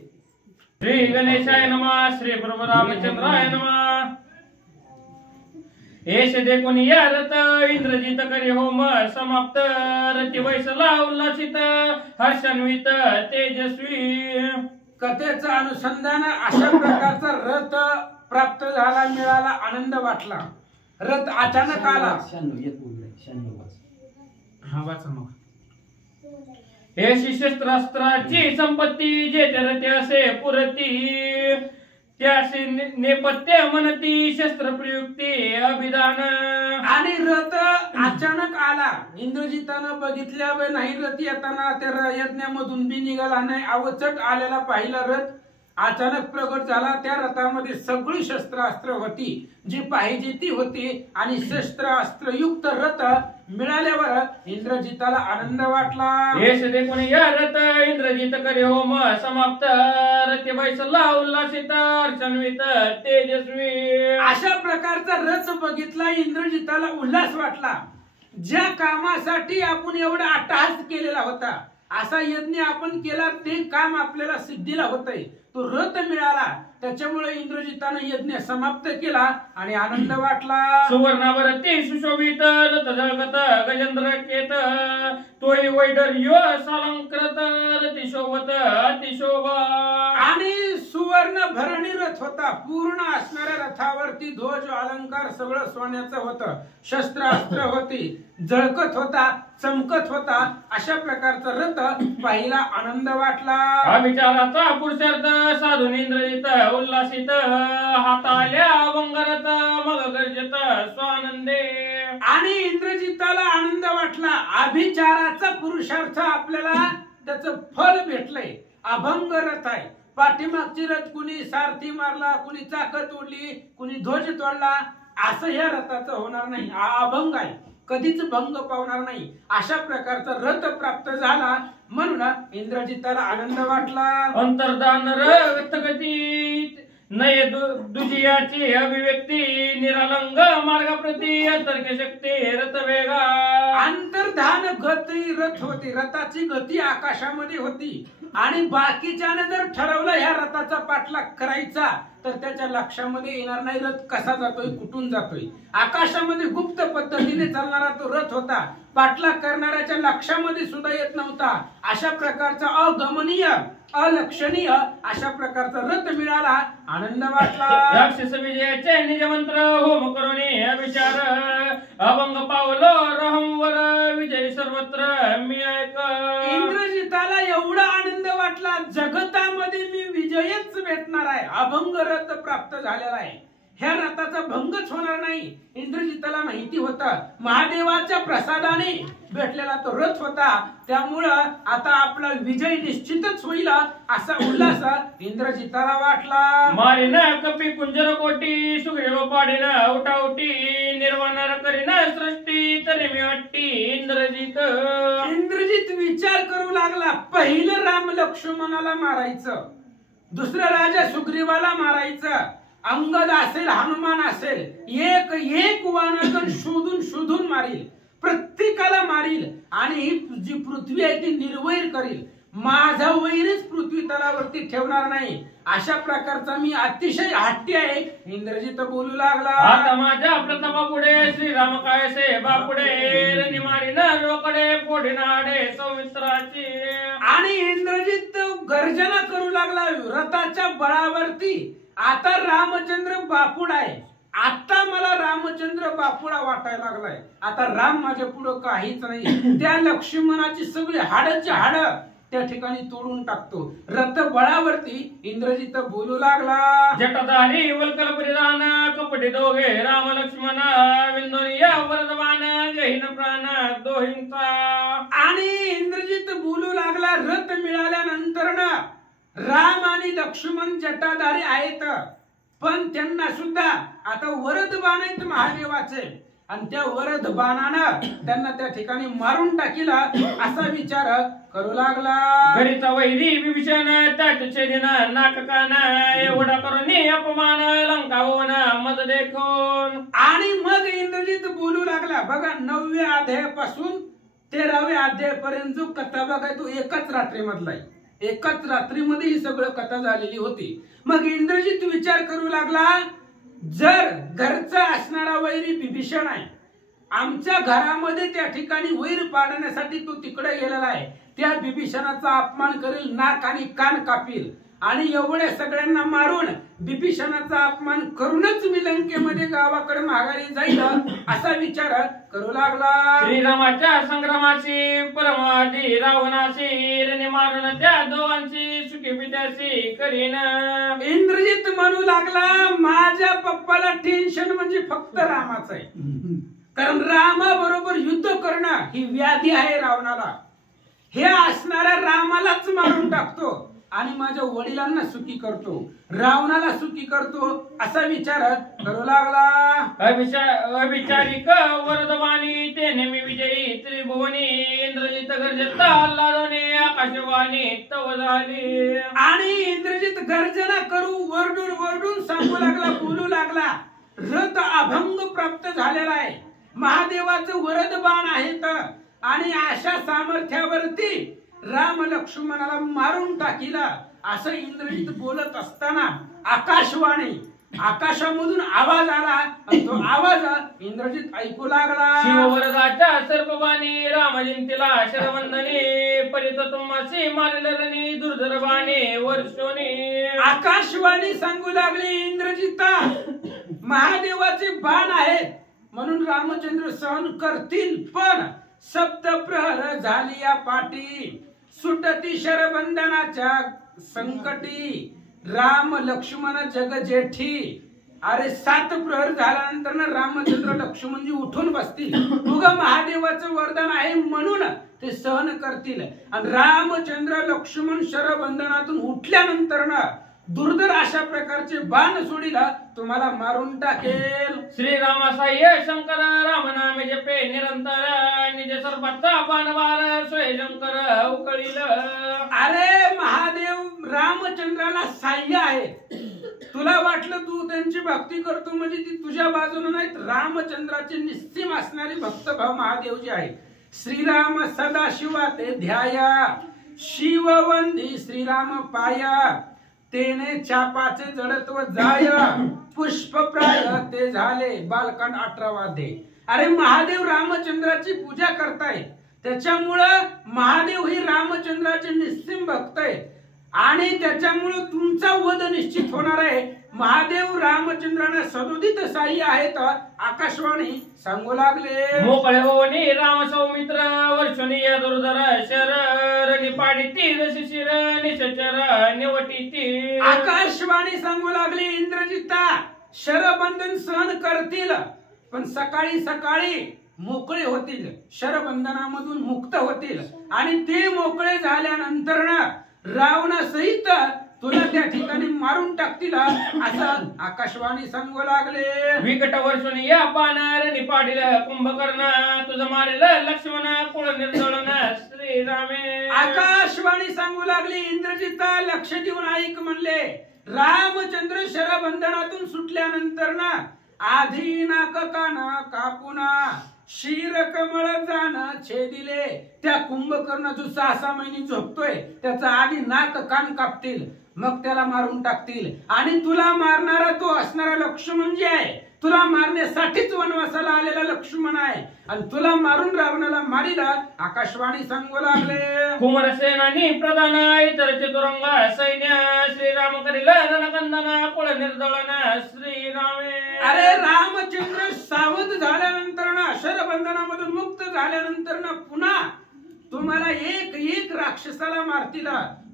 श्री गणेशाय नमः. श्री प्रभू रामचंद्राय नमः. येश देखून या रथ इंद्रजित करी होम समाप्त. रती वैसला उल्लासित हर्षान्वित तेजस्वी. कथेचं अनुसंधान अशा प्रकारचा रथ प्राप्त झाला, मिळाला, आनंद वाटला. रथ अचानक आला. हा वाचा मग. येशी शस्त्रास्त्राची संपत्ती जेथे रथे असे पुरती. त्याशी नेपथ्य म्हणती शस्त्रप्रयुक्ती अभिधान. आणि रथ अचानक आला. इंद्रजितानं बघितल्या वे नाही रथ येताना त्या यज्ञामधून बी निघाला नाही. अवचट आलेला पाहिला रथ अचानक प्रगट झाला. त्या रथामध्ये सगळी शस्त्रास्त्र होती जी पाहिजे ती होती आणि शस्त्रास्त्रयुक्त रथ मिळाल्यावर इंद्रजिताला आनंद वाटला. येश देखून या रथ इंद्रजित करी होम समाप्त. रती वैसला उल्लासित हर्षान्वित तेजस्वी. अशा प्रकारचा रथ बघितला. इंद्रजिताला उल्हास वाटला. ज्या कामासाठी आपण एवढा अट्टहास केलेला होता, असा यज्ञ आपण केला, ते काम आपल्याला सिद्धीला होतंय. तो रथ मिळाला, त्याच्यामुळे इंद्रजितानं यज्ञ समाप्त केला आणि आनंद वाटला. सुवर्णावरती सुशोभित रथ जगत गजेंद्र केत. तोही वैडर्य सालंकृत रती शोभत अतिशोभा. आणि सुवर्ण भरणी रथ होता. पूर्ण असणाऱ्या रथावरती ध्वज अलंकार सगळं सोन्याचं होतं. शस्त्रास्त्र होती, झळकत होता, चमकत होता. अशा प्रकारचा रथ पाहिला, आनंद वाटला. अविचाराचा पुरुषार्थ साधून इंद्रजित उल्लासित. हाताल्या अभंगरथ मग गर्जत स्वानंदे. आणि इंद्रजिताला आनंद वाटला. अभिचाराचा पुरुषार्थ आपल्याला त्याचं फल भेटलंय. अभंग रथ आहे. पाठीमागची रथ कुणी सारथी मारला, कुणी चाकं तोडली, कुणी ध्वज तोडला, असं या रथाचं होणार नाही. हा अभंग आहे, कधीच भंग पावणार नाही. अशा प्रकारचा रथ प्राप्त झाला म्हणून इंद्रजिताला आनंद वाटला. अंतर्धान रथगती नय दुजियाची अभिव्यक्ती. निरालंग मार्गाप्रती तर्क शक्ती रथ वेगा. अंतर्धान गती रथ होती. रथाची गती आकाशामध्ये होती आणि बाकीच्याने जर ठरवलं ह्या रथाचा पाठलाग करायचा तर त्याच्या लक्षामध्ये येणार नाही रथ कसा जातोय, कुठून जातोय. आकाशामध्ये गुप्त पद्धतीने चालणारा तो रथ होता. पाठलाग करणाऱ्याच्या लक्षामध्ये सुद्धा येत नव्हता. अशा प्रकारचा अगमनीय अलक्षणीय अशा प्रकारचा रथ मिळाला, आनंद वाटला. राक्षस विजयाचे निज मंत्र होम करून विचार. अभंग पावलो रहंवर विजय सर्वत्र मी ऐक. इंद्रजिताला एवढा आनंद वाटला, जगतामध्ये मी विजयच भेटणार आहे. अभंग रथ प्राप्त झालेला आहे. ह्या रथाचा भंगच होणार नाही. इंद्रजिताला माहिती माहिती होतं महादेवाच्या प्रसादाने भेटलेला तो रथ होता, त्यामुळं आता आपला विजय निश्चितच होईल असा उल्हास इंद्रजिताला वाटला. मारिन कपी कुंजर कोटी सुग्रीव पाडिन उठाउटी निर्वाणार करीन सृष्टी तरी मी वाटती इंद्रजित. इंद्रजित विचार करू लागला, पहिलं राम लक्ष्मणाला मारायचं, दुसरं राजा सुग्रीवाला मारायचं, अंगद असेल हनुमान असेल, एक एक वानरगण शोधून शोधून मारील, प्रत्येकाला मारील आणि ही जी पृथ्वी आहे ती निर्वैर करील. माझा वैरच पृथ्वी तलावरती ठेवणार नाही, अशा प्रकारचा मी अतिशय हट्टी आहे. इंद्रजित बोलू लागला, आता माझ्या प्रतापापुढे श्रीराम कायसे बापुढे रणी मारीन रोकडे पोढिनाडे सौमित्राची. आणि इंद्रजित गर्जना करू लागला रथाच्या बळावरती. आता रामचंद्र बापुड आहे, आता मला रामचंद्र बापुडा वाटायला लागलाय. आता राम माझ्या पुढं काहीच नाही. त्या लक्ष्मणाची सगळी हाडची हाड त्या ठिकाणी तोडून टाकतो. रथ बळावरती इंद्रजित बोलू लागला, जटाधारी वल्कल परिधान कपटी दोघे राम लक्ष्मण विंदोनी या वरदवान गहीन प्राण दोहींचा. आणि इंद्रजित बोलू लागला, रथ मिळाल्यानंतर ना राम आणि लक्ष्मण जटाधारी आहेत, पण त्यांना सुद्धा आता वरद बाण आहेत महादेवाचे, आणि त्या वरद बाणानं त्यांना त्या ठिकाणी मारून टाकीला असा विचार करू लागला. घरीचा वैरी विभीषण त्याच छेदिन नाक कान एवढा करून अपमान लंकावून मद देखून. आणि मग इंद्रजित बोलू लागला, बघा 9व्या अध्यायापासून 13व्या अध्यायापर्यंत जो कथा बघा तो एकाच रात्रीमधला आहे. एकाच रात्रीमध्ये ही सगळं कथा झालेली होती. मग इंद्रजित विचार करू लागला, जर घरचा असणारा वैरी विभीषण आहे, आमच्या घरामध्ये त्या ठिकाणी वैर पाडण्यासाठी तो तिकडे गेलेला आहे, त्या विभीषणाचा अपमान करेल, नाक आणि कान कापील, आणि एवढ्या सगळ्यांना मारून विभीषणाचा अपमान करूनच मी लंकेमध्ये गावाकडे माघारी जाईल असा विचार करू लागला. श्रीरामाच्या संग्रामाची परमादी रावणाची रणी मारून त्या दोघांची सुखी पित्याची करीन. इंद्रजित म्हणू लागला, माझ्या पप्पाला टेन्शन म्हणजे फक्त रामाचं आहे, कारण रामाबरोबर युद्ध करणं ही व्याधी आहे रावणाला. हे असणाऱ्या रामालाच मारून टाकतो आणि माझ्या वडिलांना सुखी करतो, रावणाला सुखी करतो असा विचार करू लागला. अभिचारिक वरदवाणी ते नेहमी विजयी त्रिभुवनी इंद्रजित गर्जता आल्हादोने आकाशवाणी तव झाली. आणि इंद्रजित गर्जना करू वरडून वरडून सांगू लागला, बोलू लागला, रथ अभंग प्राप्त झालेला आहे, महादेवाचं वरद बाण आहेत, आणि अशा सामर्थ्यावरती राम लक्ष्मणाला मारून टाकीला असं इंद्रजित बोलत असताना आकाशामधून आवाज आला, आणि तो आवाज इंद्रजित ऐकू लागला. शिववरदाच्या सर्पबाणी रामजिंतीला शरवंदनी परित तुमसी मारलरणी दुर्धर बाणी वर्षोनी. आकाशवाणी सांगू लागली, इंद्रजिता महादेवाचे बाण आहेत म्हणून रामचंद्र सहन करतील, पण सप्तप्रहर झाली या पाठी, सुटती शरबंधनाच्या संकटी, राम लक्ष्मण जग जेठी. अरे 7 प्रहर झाल्यानंतर रामचंद्र लक्ष्मणजी उठून बसतील, उगा महादेवाचं वरदान आहे म्हणून ते सहन करतील, आणि रामचंद्र लक्ष्मण शरबंधनातून उठल्यानंतर दुर्धर अशा प्रकारचे बाण सोडीला तुम्हाला मारून टाकेल. श्रीरामासाह्य शंकर राम नामे जपे निरंतर निज सर्पाचा बाणवार सोय शंकर उकळील. अरे महादेव रामचंद्राला साह्य आहे, तुला वाटलं तू त्यांची भक्ती करतो म्हणजे ती तुझ्या बाजूने नाहीत, रामचंद्राचे निस्सीम असणारे भक्तभाव महादेव जे आहे. श्रीराम सदा शिवा ते ध्याया, शिववंदी श्रीराम पाया, तेने चापाचे जडत्व जाय, पुष्प प्राय ते झाले बालकांड 18 अध्याय. अरे महादेव रामचंद्राची पूजा करताय, त्याच्यामुळं महादेव ही रामचंद्राचे निस्सीम भक्त आहे, आणि त्याच्यामुळं तुमचा वध निश्चित होणार आहे. महादेव रामचंद्राने सदोदित साह्य आहेत आकाशवाणी सांगू लागले. मोकळे होनी राम सौमित्र वर्षोनी या दुर्धर शर निपाडिती जशी शिर निशचर निवटिती. आकाशवाणी सांगू लागली, इंद्रजिता शरबंधन सहन करतील, पण सकाळी सकाळी मोकळे होतील, शरबंधनामधून मुक्त होतील आणि ते मोकळे झाल्यानंतर ना रावणासहित तुला त्या ठिकाणी मारून टाकतील असं आकाशवाणी सांगू लागले. विकट वर्षून या पानार निपाडील कुंभकर्ण तुझं मारेल लक्ष्मण कुळ निर्दळन श्रीरामे. आकाशवाणी सांगू लागली. इंद्रजिता लक्ष देऊन ऐक म्हणले. रामचंद्र शरबंधनातून सुटल्यानंतर ना आधी नाक कान कापुना शिर कमळ जाण छेदिले. त्या कुंभकर्ण जो 6 महिने झोपतोय त्याचा आधी नाक कान कापतील, मग त्याला मारून टाकतील. आणि तुला मारणारा तो असणारा लक्ष्मण जे आहे, तुला मारण्यासाठीच वनवासाला आलेला लक्ष्मण आहे आणि तुला मारून रावणाला मारिला. आकाशवाणी सांगू लागले. कुमार सेनानी प्रधान इतर चतुरंग सैन्य श्रीराम करील रणकंदन कुळ निर्दळन श्रीरामे. अरे रामचंद्र सावध झाल्यानंतर ना शरबंधनामधून मुक्त झाल्यानंतर ना पुन्हा तुम्हाला एक एक राक्षसाला मारतील.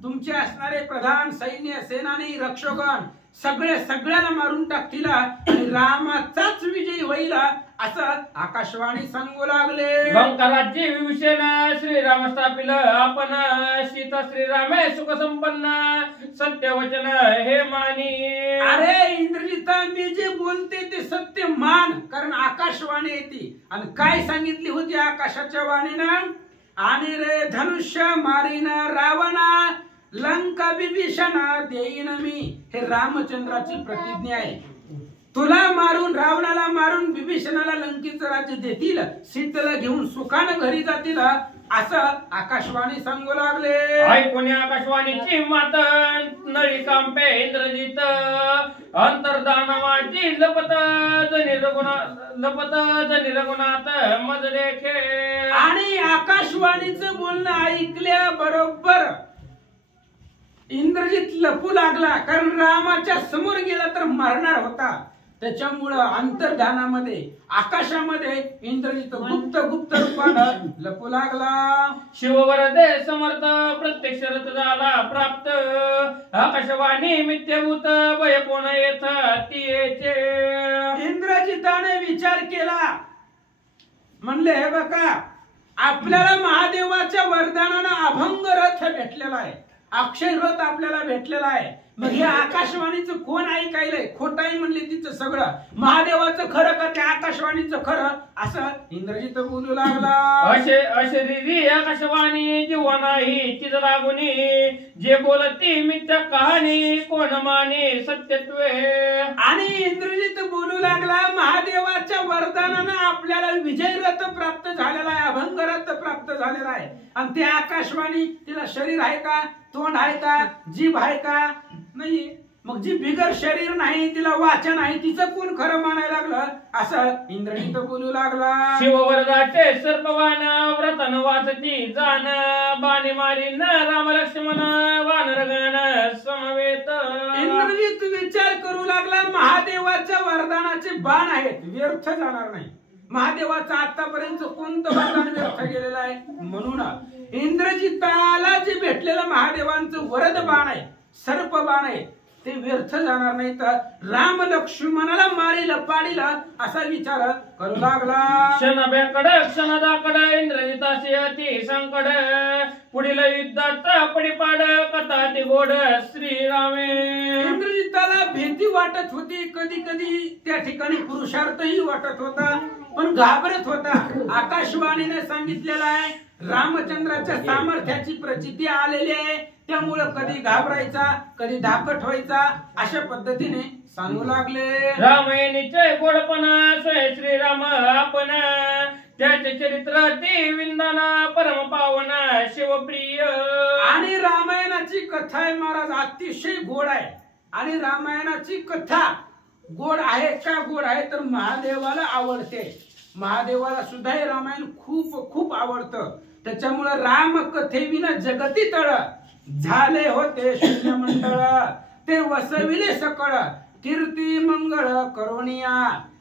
तुमचे असणारे प्रधान सैन्य सेनानी रक्षकगण सगळ्याला मारून टाकतील आणि रामाचाच विजय होईल असं आकाशवाणी सांगू लागले. लंकाराज्य विभीषण श्रीराम स्थापिल आपण सीता श्रीरामे सुख संपन्न सत्यवचन हे मानी. अरे इंद्रजिता मी जे बोलते ते सत्य मान, कारण आकाशवाणी येते. आणि काय सांगितली होती आकाशाच्या वाणीनं? आणि रे धनुष्य मारीन रावणा लंका विभीषण देईन मी. हे रामचंद्राची प्रतिज्ञा आहे. तुला मारून रावणाला मारून विभीषणाला लंकेचं राज्य देतील, सीतेला घेऊन सुखानं घरी जातील असं आकाशवाणी सांगू लागले. ऐकून आकाशवाणीची मात नळी कांपे इंद्रजित अंतर्धानवाची लपत जनी रघुनाथ मज देखे. आणि आकाशवाणीचं बोलणं ऐकल्या बरोबर इंद्रजित लपू लागला, कारण रामाच्या समोर गेला तर मरणार होता. त्याच्यामुळं अंतर्धानामध्ये आकाशामध्ये इंद्रजित गुप्त गुप्त रूपानं लपू लागला. शिववरदे समर्थ प्रत्यक्ष रथ झाला प्राप्त आकाशवाणी मिथ्यभूत भय कोण येथ तिचे. इंद्रजिताने विचार केला, म्हणले हे बघा आपल्याला महादेवाच्या वरदानानं अभंग रथ भेटलेला आहे, अक्षय रथ आपल्याला भेटलेला आहे. मग हे आकाशवाणीचं कोण ऐकायलंय? खोटाई म्हणले तिचं सगळं, महादेवाचं खरं का त्या आकाशवाणीचं खरं असं इंद्रजित बोलू लागला. अशरीरी आकाशवाणी जीवा नाही तिज लागुनी जे बोलती मिथ्या कहाणी कोण माने सत्यत्वे. आणि इंद्रजित बोलू लागला महादेवाच्या वरदानानं आपल्याला विजय रथ प्राप्त झालेला आहे, अभंग रथ प्राप्त झालेला आहे. आणि ते आकाशवाणी तिला शरीर आहे का, तोंड आहे का, जीभ आहे का? नाही. मग जी बिगर शरीर नाही, तिला वाचन आहे, तिचं कोण खरं मानायला लागलं असं इंद्रजित बोलू लागला. शिववरदाचे सर्पवान व्रतन वाचती जाण बाणी मारीन राम लक्ष्मण वानरगण समवेत. इंद्रजित विचार करू लागला महादेवाच्या वरदानाचे बाण आहेत, व्यर्थ जाणार नाही. महादेवाचं आतापर्यंत कोणतं वरदान व्यर्थ गेलेलं आहे? म्हणून इंद्रजिताला जे भेटलेलं महादेवांचं वरद बाण आहे, सर्प बाण आहे, ते व्यर्थ जाणार नाही. तर राम लक्ष्मणाला मारील पाडील असा विचार करू लागला. क्षणभ्याकड क्षणदाकड इंद्रजिताचे अति संकट पुढील युद्धाचा पडिपाड कथा ती गोड श्रीरामे. इंद्रजिताला भीती वाटत होती, कधी कधी त्या ठिकाणी पुरुषार्थही वाटत होता, पण घाबरत होता. आकाशवाणीने सांगितलेलं आहे रामचंद्राच्या सामर्थ्याची प्रचिती आलेली आहे, त्यामुळं कधी घाबरायचा कधी धाकट व्हायचा अशा पद्धतीने सांगू लागले. रामायणीचे गोडपणा स्वय श्रीराम आपण त्याचे चरित्र ते विंदना परम पावन शिवप्रिय. आणि रामायणाची कथा आहे महाराज अतिशय गोड आहे. आणि रामायणाची कथा गोड आहे का? गोड आहे तर महादेवाला आवडते. महादेवाला सुद्धा हे रामायण खूप खूप आवडतं. त्याच्यामुळं राम कथेविना जगती तळ झाले होते शून्य मंडळ ते वसविले सकळ कीर्ती मंगळ करोनिया.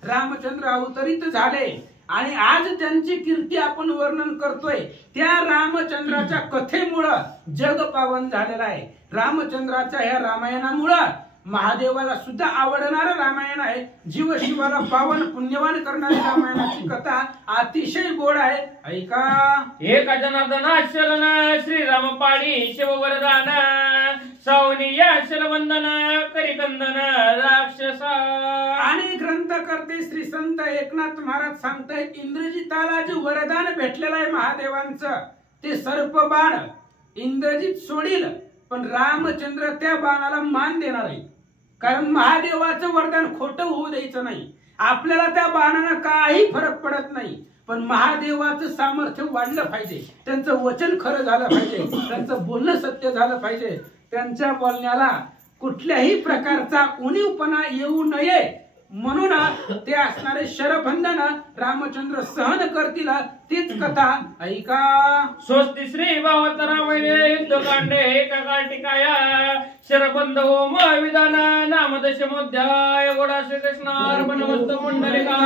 रामचंद्र अवतरित झाले आणि आज त्यांची कीर्ती आपण वर्णन करतोय. त्या रामचंद्राच्या कथेमुळं जग पावन झालेलं आहे. रामचंद्राच्या ह्या रामायणामुळं महादेवाला सुद्धा आवडणारं रामायण आहे. जीव शिवाला पावन पुण्यवान करणारी रामायणाची कथा अतिशय गोड आहे. ऐका. एका जनार्दना शरण श्रीराम पाळी शिव वरदान सावनीय शरवंदन करिकंदन राक्षसा. आणि ग्रंथकर्ते श्री संत एकनाथ महाराज सांगतायत इंद्रजिताला जे वरदान भेटलेलं आहे महादेवांचं ते सर्प बाण इंद्रजित सोडील, पण रामचंद्र त्या बाणाला मान देणार आहे. कारण महादेवाचं वरदान खोटं होऊ द्यायचं नाही. आपल्याला त्या बाणानं काही फरक पडत नाही, पण महादेवाचं सामर्थ्य वाढलं पाहिजे, त्यांचं वचन खरं झालं पाहिजे, त्यांचं बोलणं सत्य झालं पाहिजे, त्यांच्या बोलण्याला कुठल्याही प्रकारचा उणीवपणा येऊ नये म्हणून ते असणारे शरबंधन रामचंद्र सहन करतील. तीच कथा ऐका. स्वस्ती श्री भावत रामायणे युद्धकांडे एका कार्तिकाया शरबंध होम विधान नामदशमोध्याय. गोडा श्रीकृष्णार्पणमस्तु पुंडलिका.